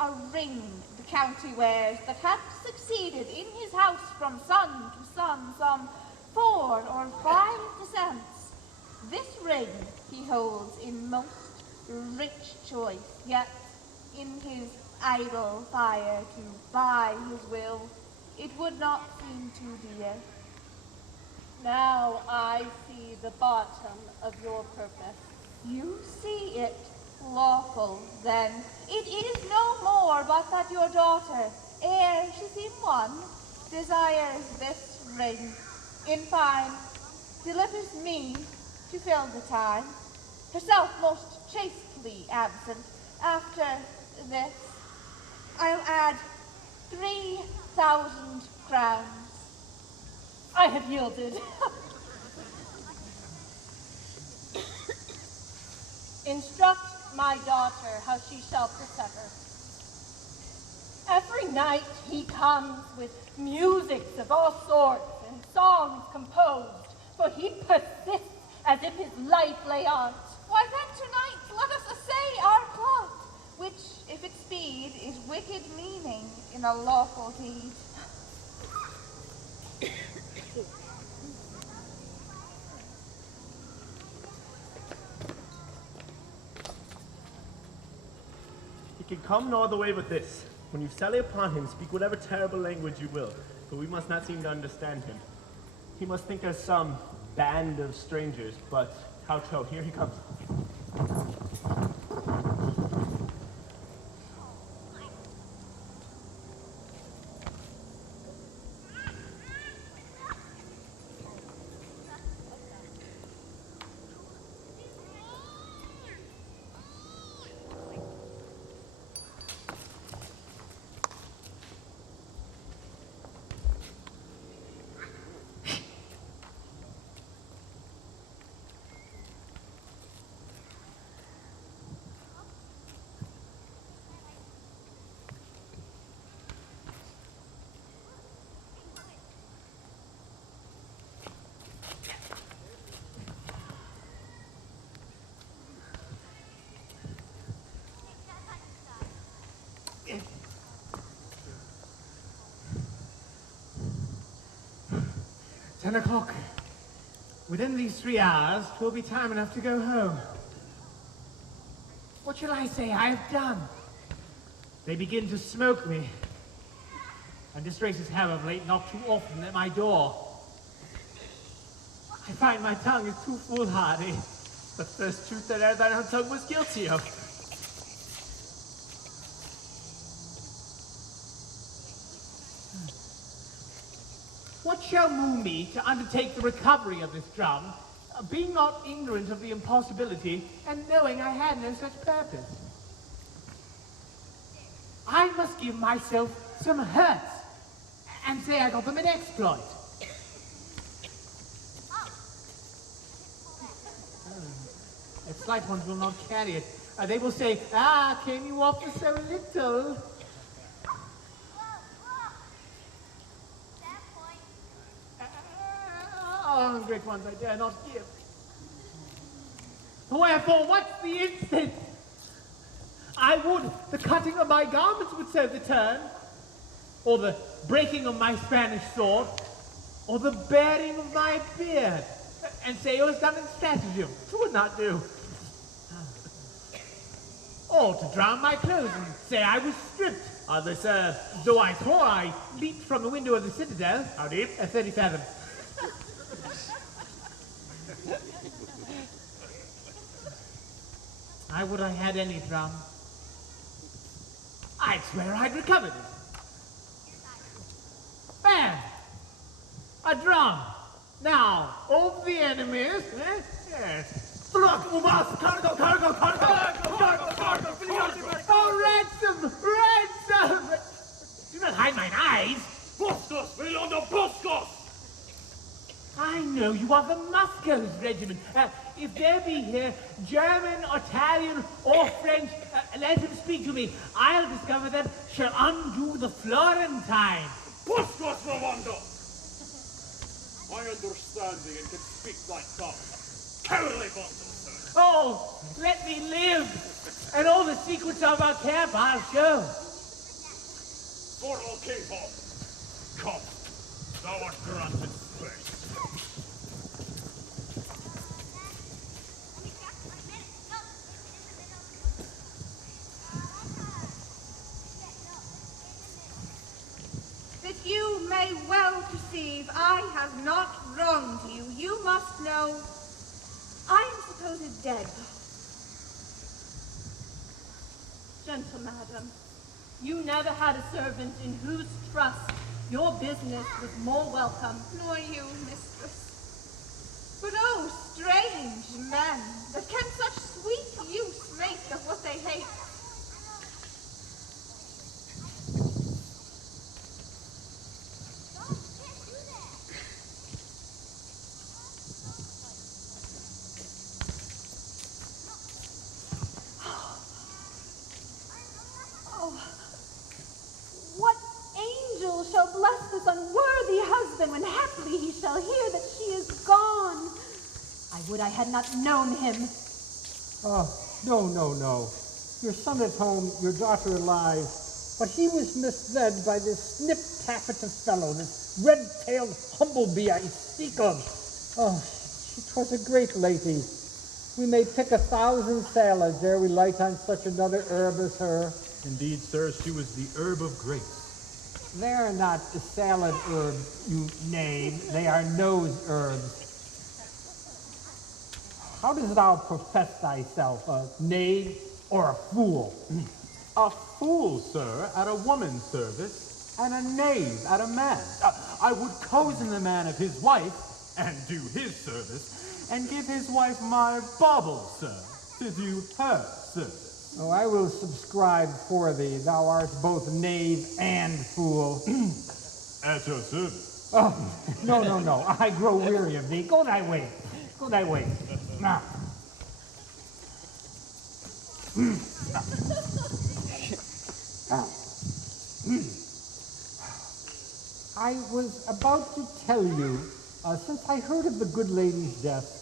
a ring the County wears that hath succeeded in his house from son to son, some 4 or 5 descents. This ring he holds in most rich choice, yet in his idle fire to buy his will, it would not seem too dear. Now I see the bottom of your purpose. You see it lawful, then. It is no more but that your daughter, ere she seem won, desires this ring. In fine, delivers me to fill the time, herself most chastely absent. After this, I'll add 3,000 crowns. I have yielded. Instruct my daughter how she shall persever. Every night he comes with musics of all sorts and songs composed, for he persists as if his life lay on. Why then tonight let us essay our plot, which, if it speed, is wicked meaning in a lawful deed. He can come no other way but this. When you sally upon him, speak whatever terrible language you will, but we must not seem to understand him. He must think us some band of strangers, but how so? Here he comes. 10 o'clock. Within these 3 hours, 'twill be time enough to go home. What shall I say I have done? They begin to smoke me. And disgraces have of late knocked too often at my door. I find my tongue is too foolhardy. The first truth that e'er thine own tongue was guilty of. What shall move me to undertake the recovery of this drum, being not ignorant of the impossibility, and knowing I had no such purpose? I must give myself some hurts, and say I got them an exploit. The slight ones will not carry it. They will say, "Ah, came you off for so little?" Oh, great ones I dare not give. Wherefore, what's the instant? I would the cutting of my garments would serve the turn, or the breaking of my Spanish sword, or the baring of my beard, and say it was done in stratagem. It would not do. Or to drown my clothes and say I was stripped. Others, though I swore I leaped from the window of the citadel. How deep? 30 fathoms. I would I had any drum. I'd swear I'd recovered it. Bam! A drum. Now, of the enemies, yes. Oh, ransom! Ransom! Do not hide mine eyes! Boscos! Velondo Boscos! I know you are the Musco's regiment. If there be here German, Italian, or French, let him speak to me. I'll discover them shall undo the Florentine. Boscos, Rovando! I understand thee and can speak thy tongue. Cowardly Boscos, sir! Oh, let me live, and all the secrets of our camp I'll show. For all King Bob, come, thou art granted first. That you may well perceive I have not wronged you, you must know I am supposed dead. Gentle madam, you never had a servant in whose trust your business was more welcome. Nor you, mistress. But oh, strange men, that can such sweet use make of what they hate. Shall bless this unworthy husband when haply he shall hear that she is gone. I would I had not known him. Oh, no. Your son at home, your daughter alive, but he was misled by this snip-taffeta fellow, this red-tailed humblebee I speak of. Oh, she 'twas a great lady. We may pick 1,000 salads ere we light on such another herb as her. Indeed, sir, she was the herb of grace. They are not the salad herbs, you knave. They are nose herbs. How dost thou profess thyself, a knave or a fool? A fool, sir, at a woman's service, and a knave at a man's. I would cozen the man of his wife, and do his service, and give his wife my bauble, sir, to do her service. Oh, I will subscribe for thee. Thou art both knave and fool. At your service. Oh, no. I grow weary of thee. Go thy way. Go thy way. Now. I was about to tell you, since I heard of the good lady's death,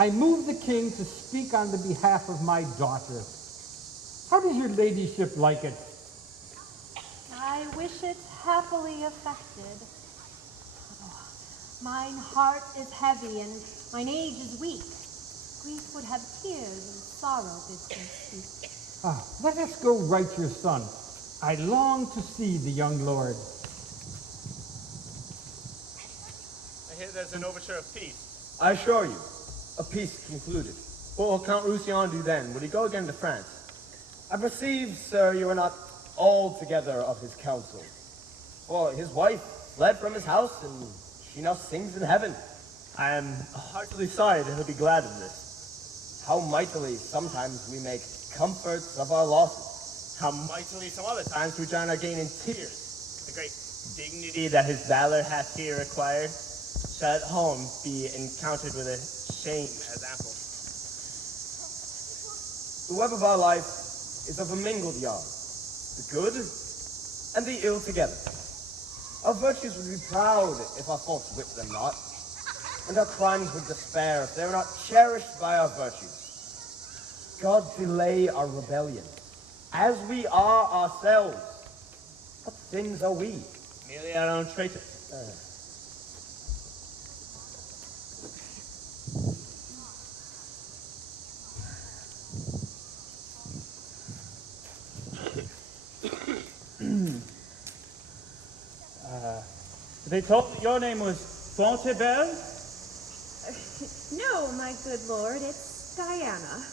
I moved the king to speak on the behalf of my daughter. How does your ladyship like it? I wish it happily effected. Mine heart is heavy, and mine age is weak. Grief would have tears, and sorrow bids me speak. Let us go right your son. I long to see the young lord. I hear there's an overture of peace. I assure you, a peace concluded. What will Count Roussillon do then? Will he go again to France? I perceive, sir, you are not altogether of his counsel. For his wife fled from his house, and she now sings in heaven. I am heartily sorry that he'll be glad of this. How mightily sometimes we make comforts of our losses. How mightily some other times we join our gain in tears. The great dignity that his valor hath here acquired shall at home be encountered with a shame as ample. The web of our life is of a mingled yarn, the good and the ill together. Our virtues would be proud if our faults whipped them not, and our crimes would despair if they were not cherished by our virtues. God delay our rebellion, as we are ourselves. What things are we? Merely our own traitors. They told me your name was Fontebelle? No, my good lord, it's Diana.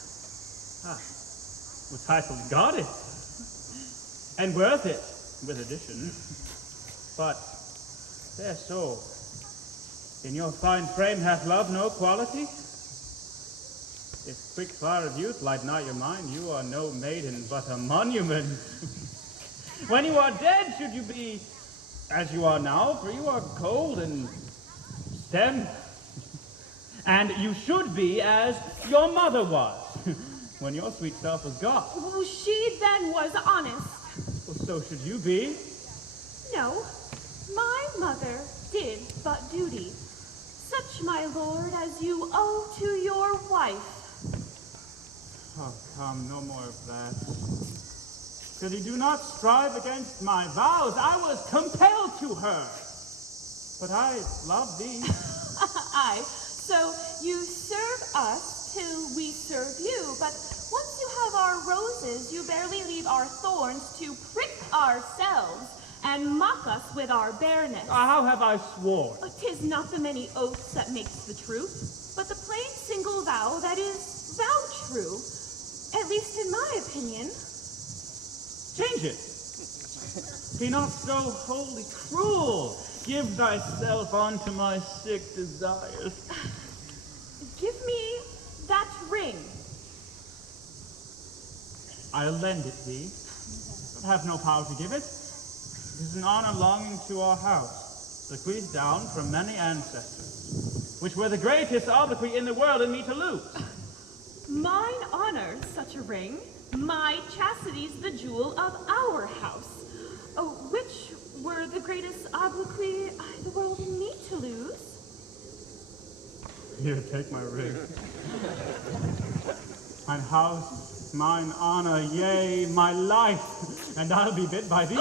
With title goddess. And worth it, with addition. But, fair soul, in your fine frame hath love no quality? If quick fire of youth light not your mind, you are no maiden, but a monument. When you are dead, should you be as you are now, for you are cold and stem. And you should be as your mother was, when your sweet self was gone. Oh, she then was honest. Well, so should you be. No, my mother did but duty, such, my lord, as you owe to your wife. Oh, come, no more of that. Pity do not strive against my vows. I was compelled to her. But I love thee. Aye, so you serve us till we serve you, but once you have our roses, you barely leave our thorns to prick ourselves and mock us with our bareness. How have I sworn? 'Tis not the many oaths that makes the truth, but the plain single vow that is vow true, at least in my opinion. Change it. Be not so wholly cruel. Give thyself unto my sick desires. Give me that ring. I'll lend it thee, but have no power to give it. It is an honor longing to our house, bequeathed down from many ancestors, which were the greatest obloquy in the world in me to lose. Mine honor such a ring. My chastity's the jewel of our house. Oh, which were the greatest obloquy the world in me to lose? Here, take my ring. Mine house, mine honor, yea, my life, and I'll be bid by thee.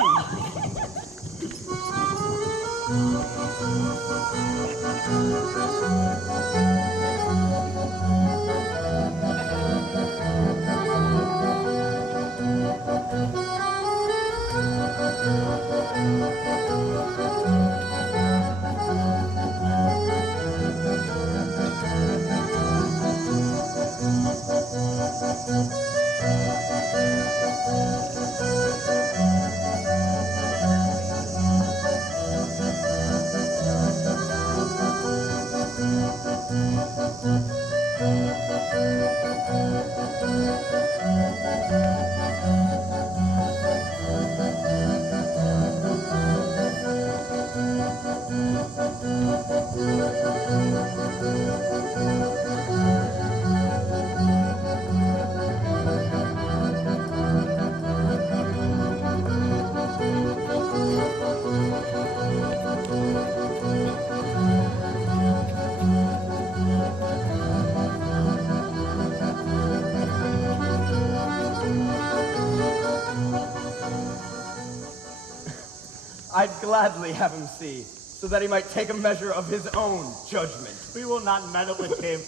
I'd gladly have him see so that he might take a measure of his own judgment. We will not meddle with him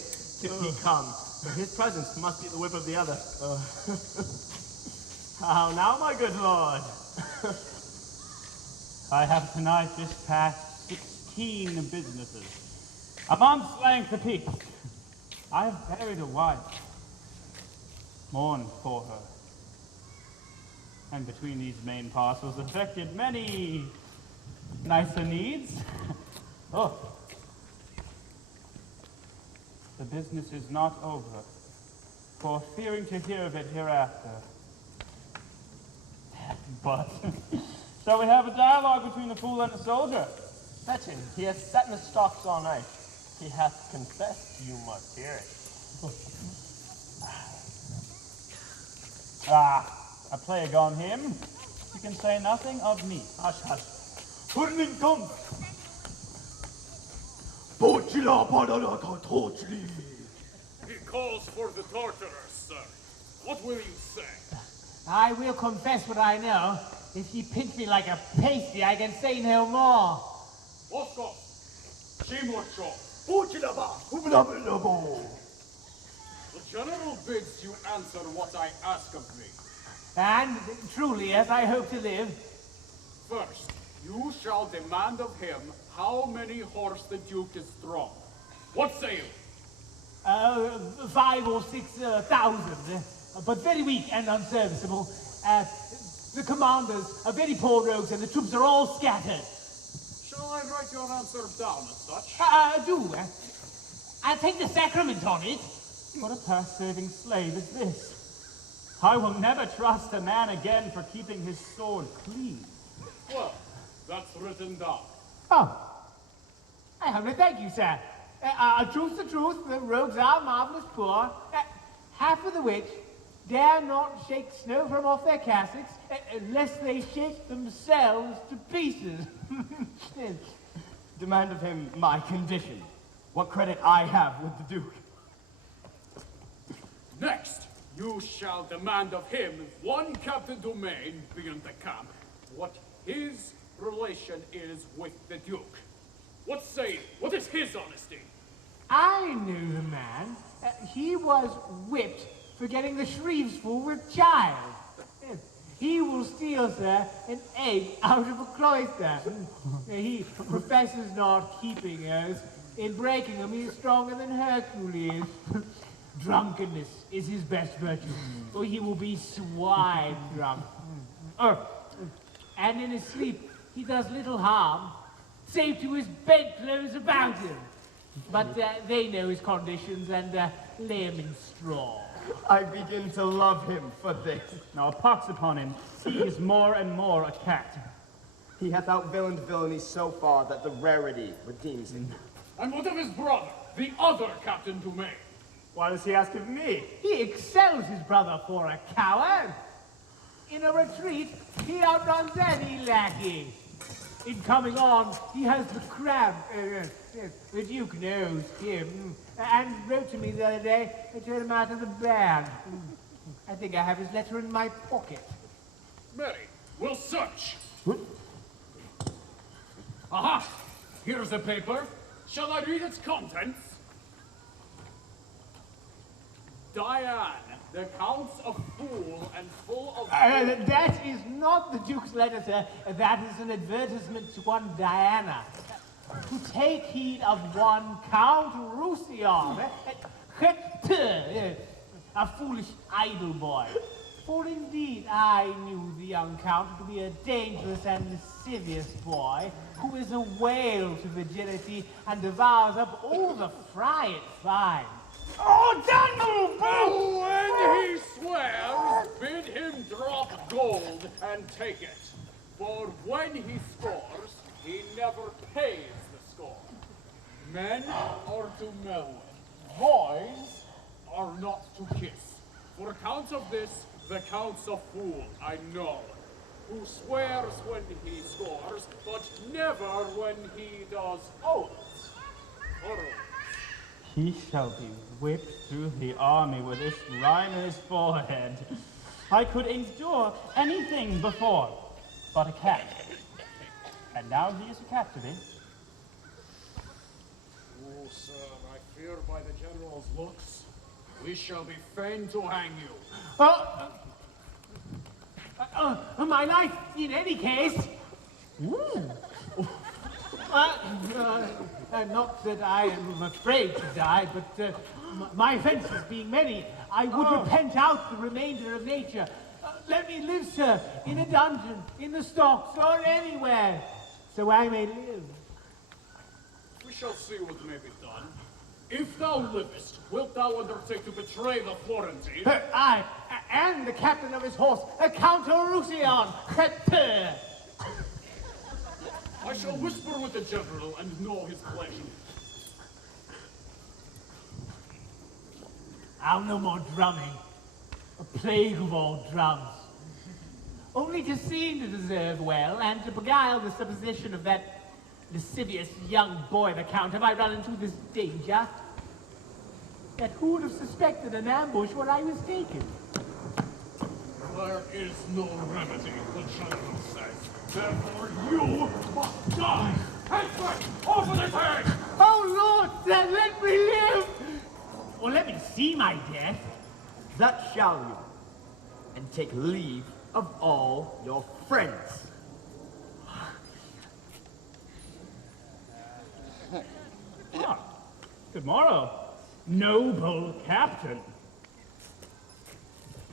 till he come, for his presence must be the whip of the other. How now, my good lord? I have tonight dispatched 16 businesses, a month's length apiece. I have buried a wife, mourned for her, and between these main parcels effected many nicer needs. Oh, the business is not over, for fearing to hear of it hereafter. But, shall we have a dialogue between the fool and the soldier? Fetch him. He has sat in the stocks all night. He hath confessed, you must hear it. A plague on him. You can say nothing of me. Hush, hush. Hurlington! He calls for the torturers, sir. What will you say? I will confess what I know. If ye pinch me like a pasty, I can say no more. Moscow! Shimurcho! The general bids you answer what I ask of thee. And truly, as I hope to live. First, you shall demand of him how many horse the Duke is strong. What say you? 5 or 6,000, but very weak and unserviceable. The commanders are very poor rogues, and the troops are all scattered. Shall I write your answer down as such? Do. I'll take the sacrament on it. What a purse-saving slave is this? I will never trust a man again for keeping his sword clean. Well, that's written down. Oh. I humbly thank you, sir. Truth's the truth, the rogues are marvelous poor, half of the which dare not shake snow from off their cassocks, lest they shake themselves to pieces. Demand of him my condition. What credit I have with the Duke. Next, you shall demand of him, one Captain Domain beyond the camp, what his relation is with the Duke. What say you? What is his honesty? I knew the man. He was whipped for getting the Shreves fool with child. He will steal, sir, an egg out of a cloister. He professes not keeping hers. In breaking them, he is stronger than Hercules. Drunkenness is his best virtue, or he will be swine drunk. And in his sleep, he does little harm, save to his bedclothes about him. But they know his conditions and lay him in straw. I begin to love him for this. Now, pox upon him, he is more and more a cat. He hath outvillained villainy so far that the rarity redeems him. And what of his brother, the other Captain Domain? Why does he ask of me? He excels his brother for a coward. In a retreat, he outruns any lackey. In coming on, he has the cramp. The Duke knows him, and wrote to me the other day to turn him out of the band. I think I have his letter in my pocket. Mary, we'll search. Aha! Here's the paper. Shall I read its contents? Diane, the Count's a fool and full of... That is not the Duke's letter, sir. That is an advertisement to one Diana. To take heed of one Count Roussillon. A foolish idle boy. For indeed I knew the young Count to be a dangerous and lascivious boy, who is a whale to virginity and devours up all the fry it finds. Oh, Daniel! When he swears, bid him drop gold and take it. For when he scores, he never pays the score. Men are to meddle with. Boys are not to kiss. For account of this, the Count's a fool, I know. Who swears when he scores, but never when he does oaths. Parolles. He shall be whipped through the army with this rhyme in his forehead. I could endure anything before, but a cat. And now he is a captive. Oh, sir, I fear by the general's looks, we shall be fain to hang you. My life, in any case. Ooh. Not that I am afraid to die, but my offenses being many, I would repent out the remainder of nature. Let me live, sir, in a dungeon, in the stocks, or anywhere, so I may live. We shall see what may be done. If thou livest, wilt thou undertake to betray the Florentine? I, and the captain of his horse, Count Roussillon, Creteur. I shall whisper with the general and know his pleasure. I'll no more drumming. A plague of all drums. Only to seem to deserve well, and to beguile the supposition of that lascivious young boy, the Count, have I run into this danger. That who would have suspected an ambush where I was taken? There is no remedy, the general says. Therefore you must die! Henceforth, over this head! Oh, Lord, sir, let me live! Or let me see my death. That shall you, and take leave of all your friends. Good morrow, noble captain.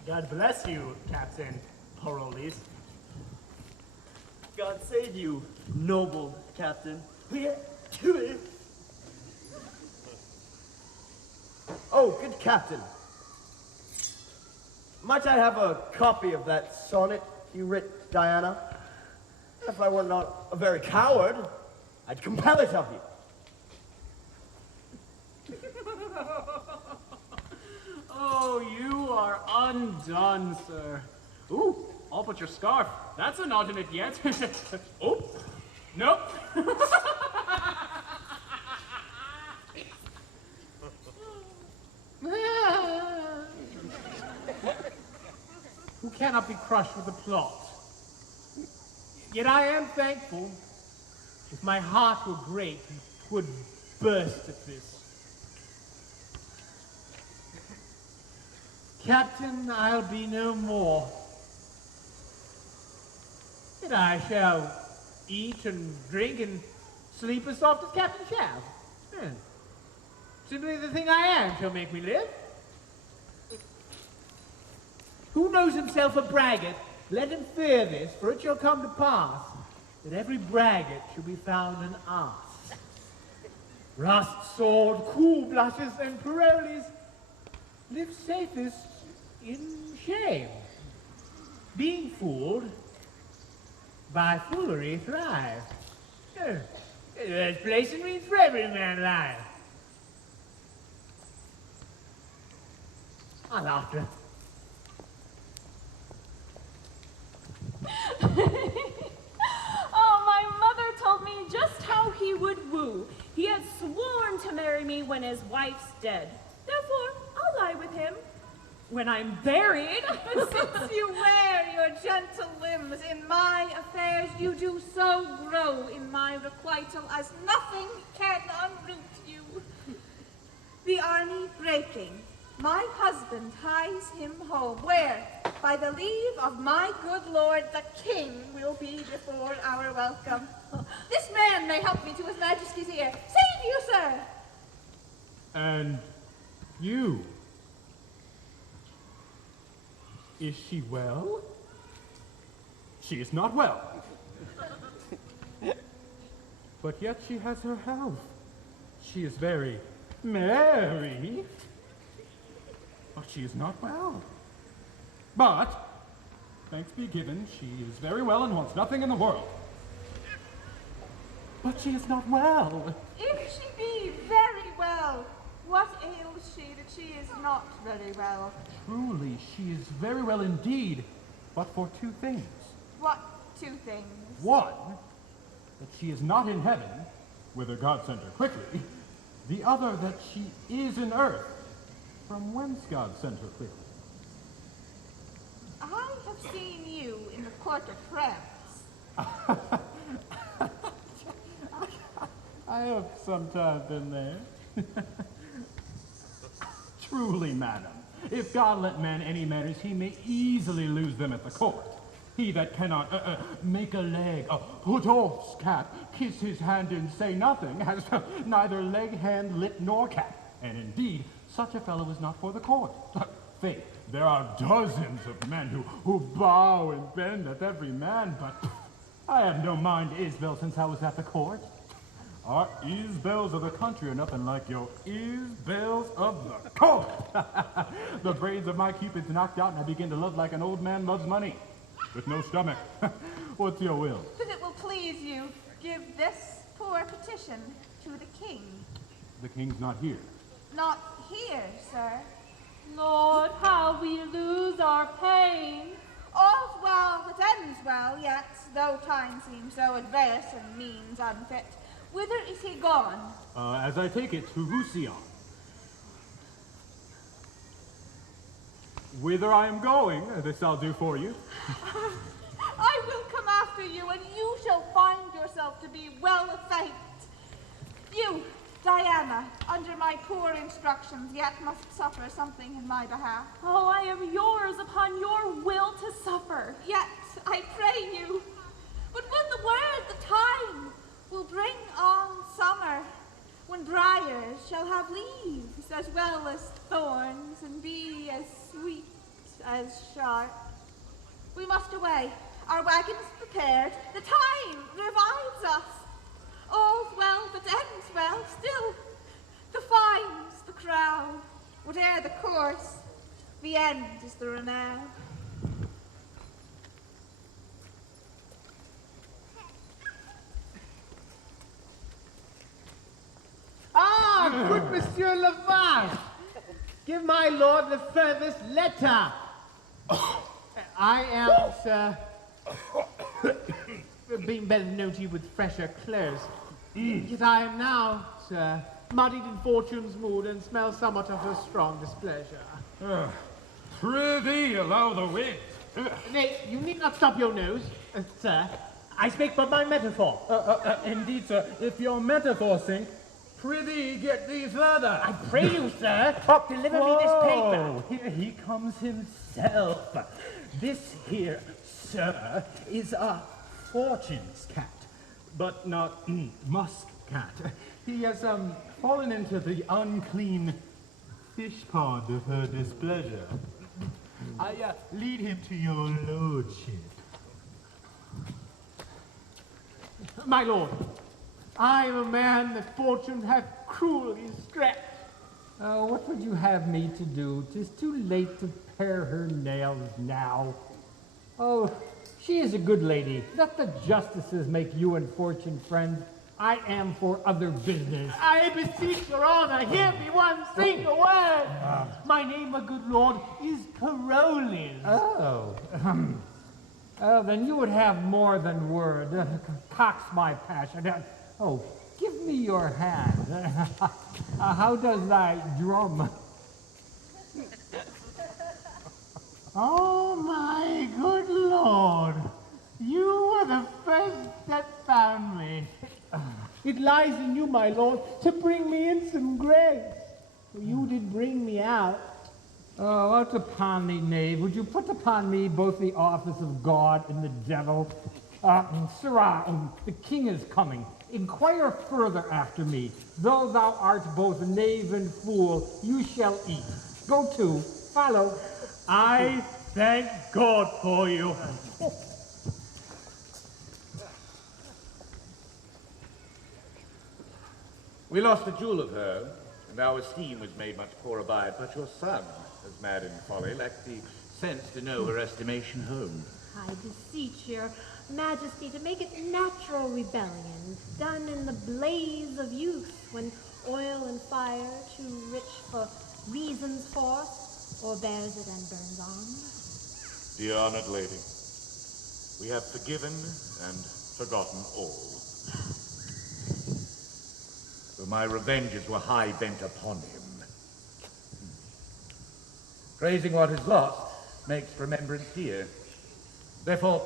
God bless you, Captain Parolles. God save you, noble captain. Oh, good captain. Might I have a copy of that sonnet you writ, Diana? If I were not a very coward, I'd compel it of you. Oh, you are undone, sir. Ooh, all but your scarf. That's not in it yet. Oh, nope. Who cannot be crushed with a plot? Yet I am thankful. If my heart were great, it would burst at this. Captain, I'll be no more. Yet I shall eat and drink and sleep as soft as Captain shall. Simply the thing I am shall make me live. Who knows himself a braggart, let him fear this, for it shall come to pass that every braggart shall be found an ass. Rust, sword, cool blushes, and Parolles live safest in shame. Being fooled, by foolery thrive. There's place and means for every man alive. I'll after. Oh, my mother told me just how he would woo. He had sworn to marry me when his wife's dead. Therefore, I'll lie with him when I'm buried. But since you wear your gentle limbs in my affairs, you do so grow in my requital as nothing can unroot you. The army breaking, my husband hies him home, where, by the leave of my good lord, the king will be before our welcome. This man may help me to his majesty's ear. Save you, sir! And you? Is she well? She is not well. But yet she has her health. She is very merry. But she is not well. But, thanks be given, she is very well and wants nothing in the world. But she is not well. If she be very well, what ails she that she is not very well? Truly, she is very well indeed, but for two things. What two things? One, that she is not in heaven, whither God sent her quickly. The other, that she is in earth, from whence God sent her quickly. I have seen you in the court of France. I have sometimes been there. Truly, madam, if God let man any manners, he may easily lose them at the court. He that cannot make a leg, put off's cap, kiss his hand and say nothing, has neither leg, hand, lip, nor cap. And indeed, such a fellow is not for the court. Faith, there are dozens of men who bow and bend at every man, but I have no mind to Isbel since I was at the court. Our Isbels of the country are nothing like your Isbels of the court. The brains of my Cupid's knocked out, and I begin to love like an old man loves money, with no stomach. What's your will? If it will please you, give this poor petition to the king. The king's not here. Not here, sir. Lord, how we lose our pain. All's well that ends well, yet, though time seems so adverse and means unfit, whither is he gone? As I take it, to Roussillon. Whither I am going, this I'll do for you. I will come after you, and you shall find yourself to be well thanked. You, Diana, under my poor instructions, yet must suffer something in my behalf. Oh, I am yours upon your will to suffer. Yet, I pray you, but when the word, the time, will bring on summer, when briars shall have leaves as well as thorns, and be as sweet as sharp. We must away, our wagons prepared, the time revives us. All's well that ends well, still defines the crown. Whate'er the course, the end is the renown. Ah, good Monsieur Laval! Give my lord the furthest letter. I am, sir, being better known to you with fresher clothes. Yet I am now, sir, muddied in fortune's mood and smell somewhat of her strong displeasure. Prithee, allow the wind. Nay, you need not stop your nose, sir. I speak but my metaphor. Indeed, sir, if your metaphor sink, prithee get thee further. I pray you, sir, deliver me this paper. Here he comes himself. This here, sir, is a Fortune's cat, but not musk cat. He has fallen into the unclean fish pond of her displeasure. I lead him to your lordship. My lord, I am a man that fortune hath cruelly stretched. What would you have me to do? 'Tis too late to pare her nails now. Oh, she is a good lady. Let the justices make you and Fortune friends. I am for other business. I beseech your honor, hear me one single word. My name, my good lord, is Parolles. Oh. Oh, then you would have more than word. Cocks my passion. Oh, give me your hand. How does thy drum? Oh, my good lord, you were the first that found me. It lies in you, my lord, to bring me in some grace. For you did bring me out. Oh, out upon thee, knave. Would you put upon me both the office of God and the devil? Sirrah, the king is coming. Inquire further after me. Though thou art both knave and fool, you shall eat. Go to, follow. I thank God for you. We lost a jewel of her, and our esteem was made much poorer by it, but your son, as mad in folly, lacked the sense to know her estimation home. I beseech your majesty to make it natural rebellion, done in the blaze of youth, when oil and fire, too rich for reason's force, o'erbears it and burns on. Dear honored lady, we have forgiven and forgotten all. For my revenges were high bent upon him. Praising what is lost makes remembrance dear. Therefore,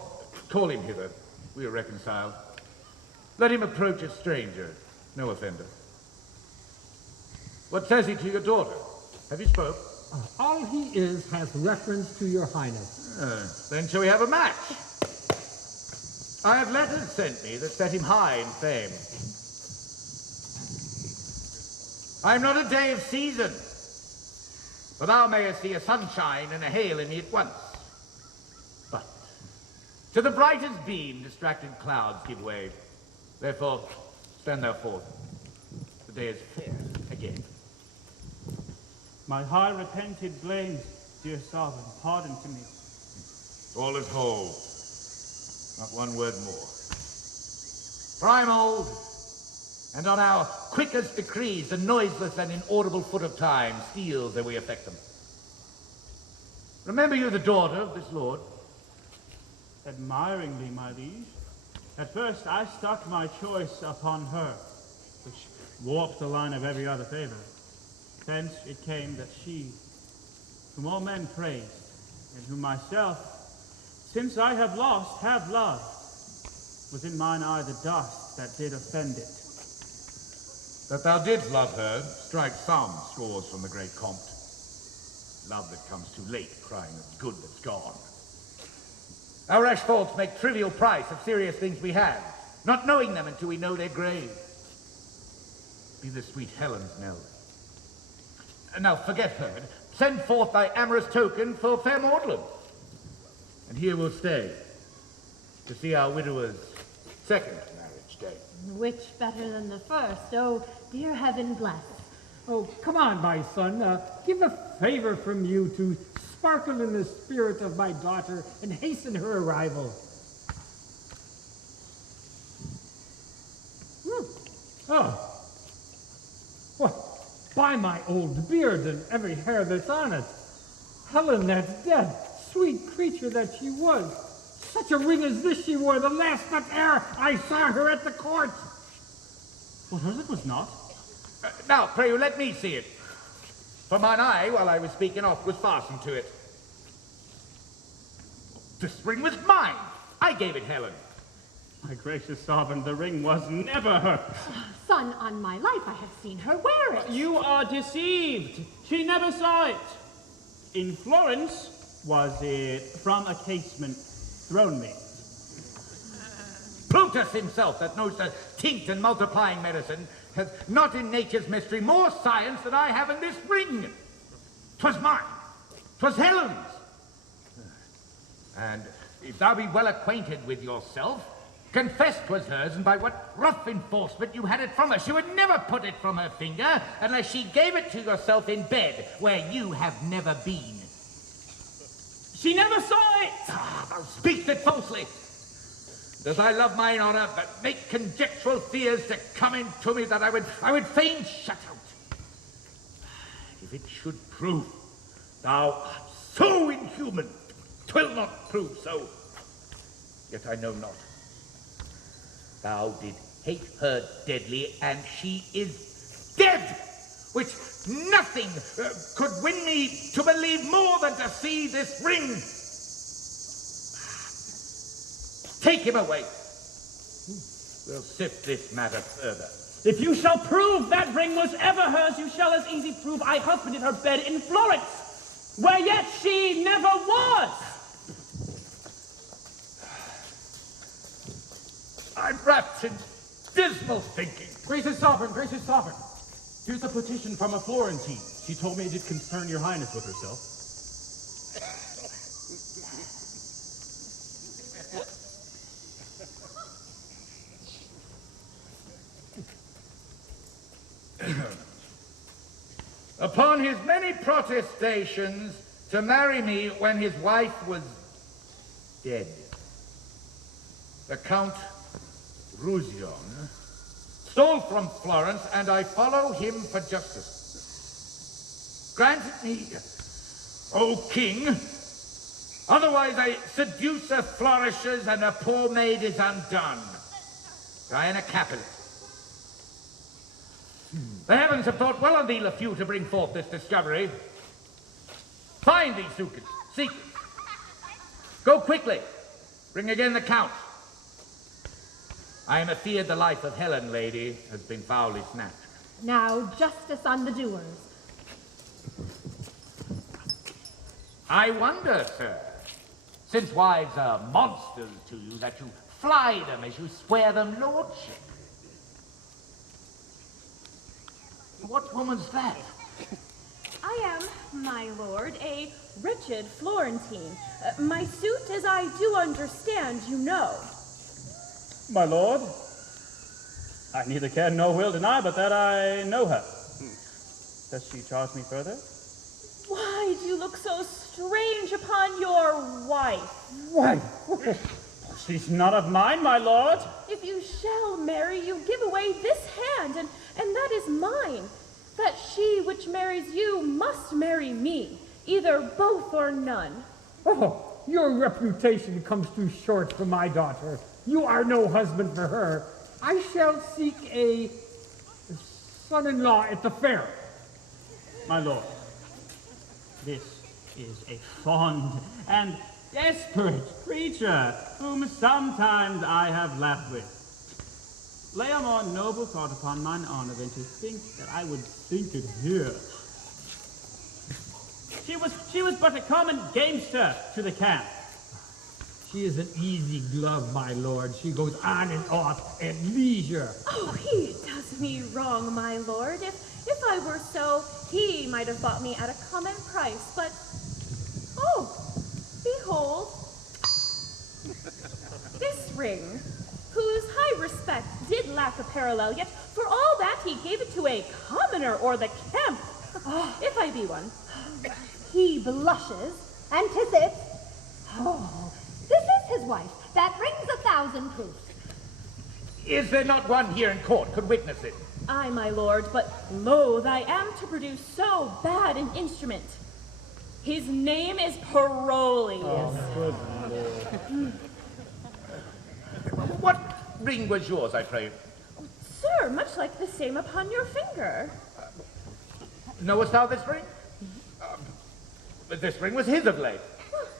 call him hither. We are reconciled. Let him approach a stranger, no offender. What says he to your daughter? Have you spoke? All he has reference to your highness. Then shall we have a match? I have letters sent me that set him high in fame. I am not a day of season, for thou mayest see a sunshine and a hail in me at once. But to the brightest beam, distracted clouds give way. Therefore, stand thou forth. The day is fair again. My high repented blames, dear sovereign, pardon to me. All is whole. Not one word more. For I am old, and on our quickest decrees, the noiseless and inaudible foot of time steals ere we effect them. Remember you the daughter of this lord? Admiringly, my liege. At first I stuck my choice upon her, which warped the line of every other favor. Thence it came that she, whom all men praised, and whom myself, since I have lost, have loved, was in mine eye the dust that did offend it. That thou didst love her strikes some scores from the great Comte. Love that comes too late, crying of good that's gone. Our rash faults make trivial price of serious things we have, not knowing them until we know their grave. Be the sweet Helen's knell. Now forget her, send forth thy amorous token for fair Maudlin. And here we'll stay, to see our widower's second marriage day. Which better than the first? Oh, dear heaven bless. Oh, come on, my son. Give a favor from you to sparkle in the spirit of my daughter and hasten her arrival. Oh. Well, by my old beard and every hair that's on it. Helen, that's dead. Sweet creature that she was. Such a ring as this she wore the last night ere I saw her at the court. Well, hers it was not. Now, pray you, let me see it. For mine eye, while I was speaking off, was fastened to it. This ring was mine. I gave it Helen. My gracious sovereign, the ring was never hers. Son, on my life, I have seen her wear it. You are deceived. She never saw it. In Florence, was it from a casement thrown me? Plutus himself, that knows the tinct and multiplying medicine, has not in nature's mystery more science than I have in this ring. 'Twas mine. 'Twas Helen's. And if thou be well acquainted with yourself, confess 'twas hers, and by what rough enforcement you had it from her. She would never put it from her finger unless she gave it to yourself in bed, where you have never been. She never saw it! Thou speak'st it falsely. Does I love mine honor, but make conjectural fears to come into me that I would fain shut out. If it should prove thou art so inhuman, 'twill not prove so. Yet I know not. Thou did hate her deadly, and she is dead, which nothing could win me to believe more than to see this ring. Take him away. We'll sift this matter further. If you shall prove that ring was ever hers, you shall as easy prove I husbanded her bed in Florence, where yet she never was. I'm wrapped in dismal thinking. Gracious sovereign, gracious sovereign. Here's a petition from a Florentine. She told me it did concern your highness with herself. Upon his many protestations to marry me when his wife was dead, the Count Roussillon stole from Florence, and I follow him for justice. Grant me, O king, otherwise a seducer flourishes and a poor maid is undone. Diana Capulet. The heavens have thought well on thee, LeFew, to bring forth this discovery. Find these suitors, seek them. Go quickly. Bring again the Count. I am afeard the life of Helen, lady, has been foully snatched. Now justice on the doers. I wonder, sir, since wives are monsters to you, that you fly them as you swear them lordship. What woman's that? I am, my lord, a wretched Florentine. My suit, as I do understand, you know. My lord, I neither can nor will deny but that I know her. Does she charge me further? Why do you look so strange upon your wife? Why? She's not of mine, my lord. If you shall marry, you give away this hand, and that is mine. That she which marries you must marry me, either both or none. Oh, your reputation comes too short for my daughter. You are no husband for her. I shall seek a son-in-law at the fair. My lord, this is a fond and desperate creature whom sometimes I have laughed with. Lay a more noble thought upon mine honor than to think that I would sink it here. She was but a common gamester to the camp. She is an easy glove, my lord. She goes on and off at leisure. Oh, he does me wrong, my lord. If I were so, he might have bought me at a common price, but... Oh, behold. This ring, whose high respect did lack a parallel, yet for all that he gave it to a commoner or the camp, if I be one. He blushes, and 'tis it. Oh, this is his wife. That rings 1,000 proofs. Is there not one here in court could witness it? Aye, my lord, but loath I am to produce so bad an instrument. His name is Parolles. Oh, good lord. What ring was yours, I pray? Sir, much like the same upon your finger. Knowest thou this ring? But this ring was his of late.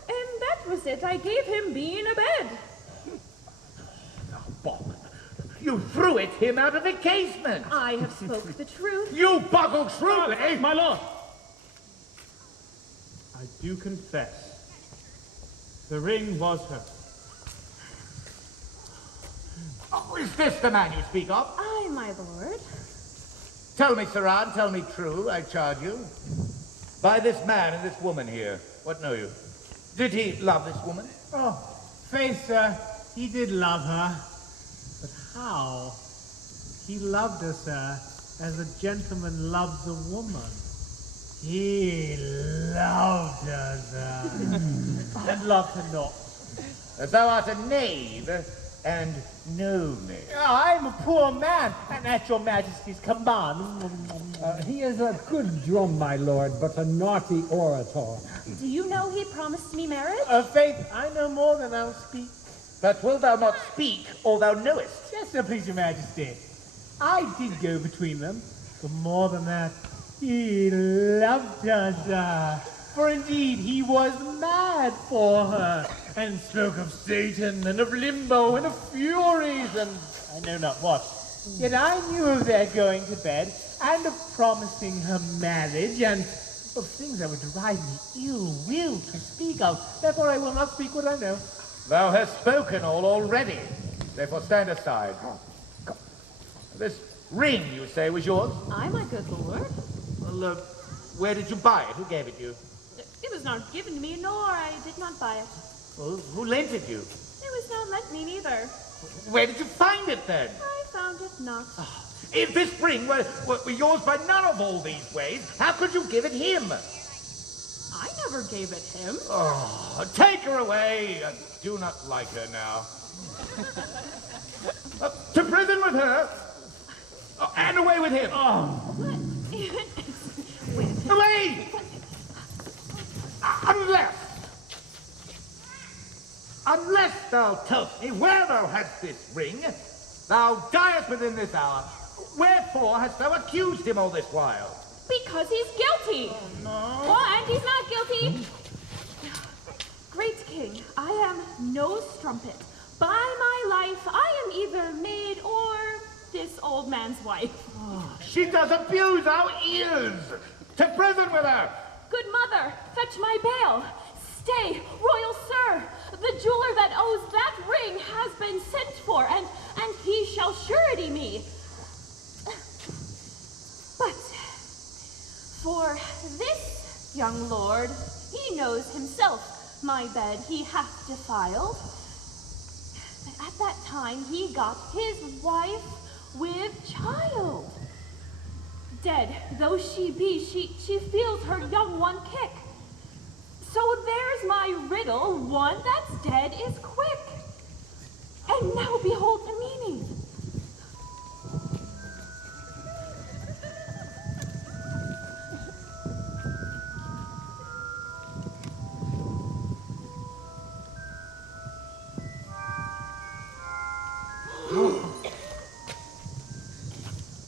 And that was it I gave him being abed. Bog, you threw it him out of the casement. I have spoke the truth. You boggled truly! My lord, I do confess, the ring was hers. Oh, is this the man you speak of? Aye, my lord. Tell me, Sirrah, tell me true, I charge you. By this man and this woman here, what know you? Did he love this woman? Oh, faith, sir, he did love her. But how? He loved her, sir, as a gentleman loves a woman. He loved her, sir. And loved her not. As thou art a knave, and know me. I'm a poor man, and at your majesty's command. He is a good drum, my lord, but a naughty orator. Do you know he promised me marriage? Faith, I know more than I'll speak. But wilt thou not speak all thou knowest? Yes, sir, please your majesty. I did go between them, but more than that, he loved her, sir. For indeed he was mad for her, and spoke of Satan, and of limbo, and of furies, and I know not what. Yet I knew of their going to bed, and of promising her marriage, and of things that would drive me ill will to speak of. Therefore I will not speak what I know. Thou hast spoken all already. Therefore stand aside. This ring, you say, was yours? Aye, my good lord. Well, where did you buy it? Who gave it you? It was not given to me, nor I did not buy it. Well, who lent it you? It was not lent me neither. Where did you find it then? I found it not. If this ring were yours by none of all these ways, how could you give it him? I never gave it him. Oh, take her away. I do not like her now. To prison with her. Oh, and away with him. Away! Unless thou tellst me where thou hadst this ring, thou diest within this hour. Wherefore hast thou accused him all this while? Because he's guilty. Oh, no. Oh, and he's not guilty. Great king, I am no strumpet. By my life, I am either maid or this old old man's wife. She does abuse our ears. To prison with her. Good mother, fetch my bail. Stay, royal sir, the jeweler that owes that ring has been sent for, and he shall surety me. But for this young lord, he knows himself my bed he hath defiled. But at that time he got his wife with child. Dead though she be, she feels her young one kick. So there's my riddle, one that's dead is quick. And now behold the meaning.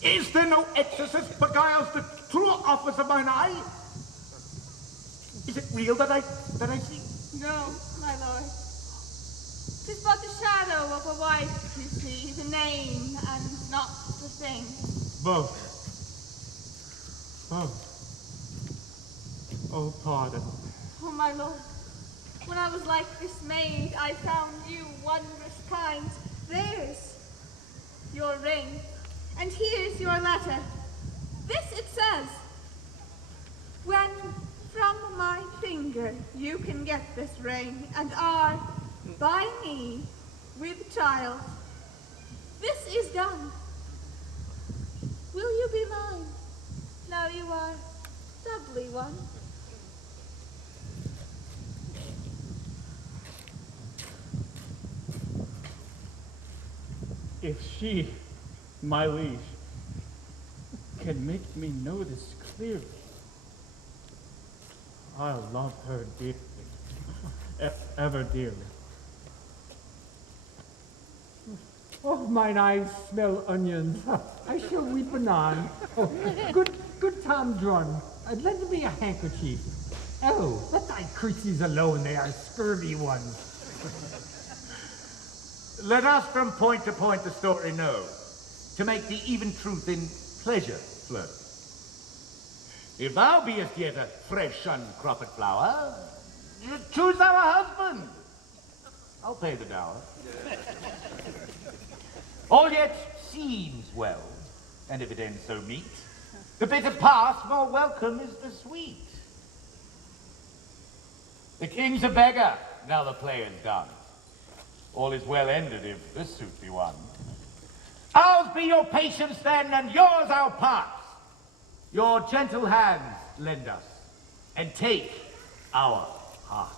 Is there no exorcist beguiles the true office of mine eye? Is it real that I see? No, my lord. 'Tis but the shadow of a wife, you see, the name and not the thing. Both. Oh, pardon. Oh, my lord, when I was like this maid, I found you wondrous kind. There's your ring, and here's your letter. This it says, when from my finger you can get this ring, and are by me with child. This is done. Will you be mine? Now you are doubly one. If she, my liege, can make me know this clearly, I'll love her dearly, ever dearly. Oh, mine eyes smell onions. I shall weep anon. Oh, good Tom Drun, lend me a handkerchief. Oh, let thy creases alone, they are scurvy ones. Let us from point to point the story know, to make the even truth in pleasure flow. If thou beest yet a fresh uncropped flower, choose thou a husband. I'll pay the dower. All yet seems well, and if it ends so meet, the bitter past more welcome is the sweet. The king's a beggar, now the play is done. All is well ended if this suit be won. Ours be your patience then, and yours our part. Your gentle hands lend us, and take our hearts.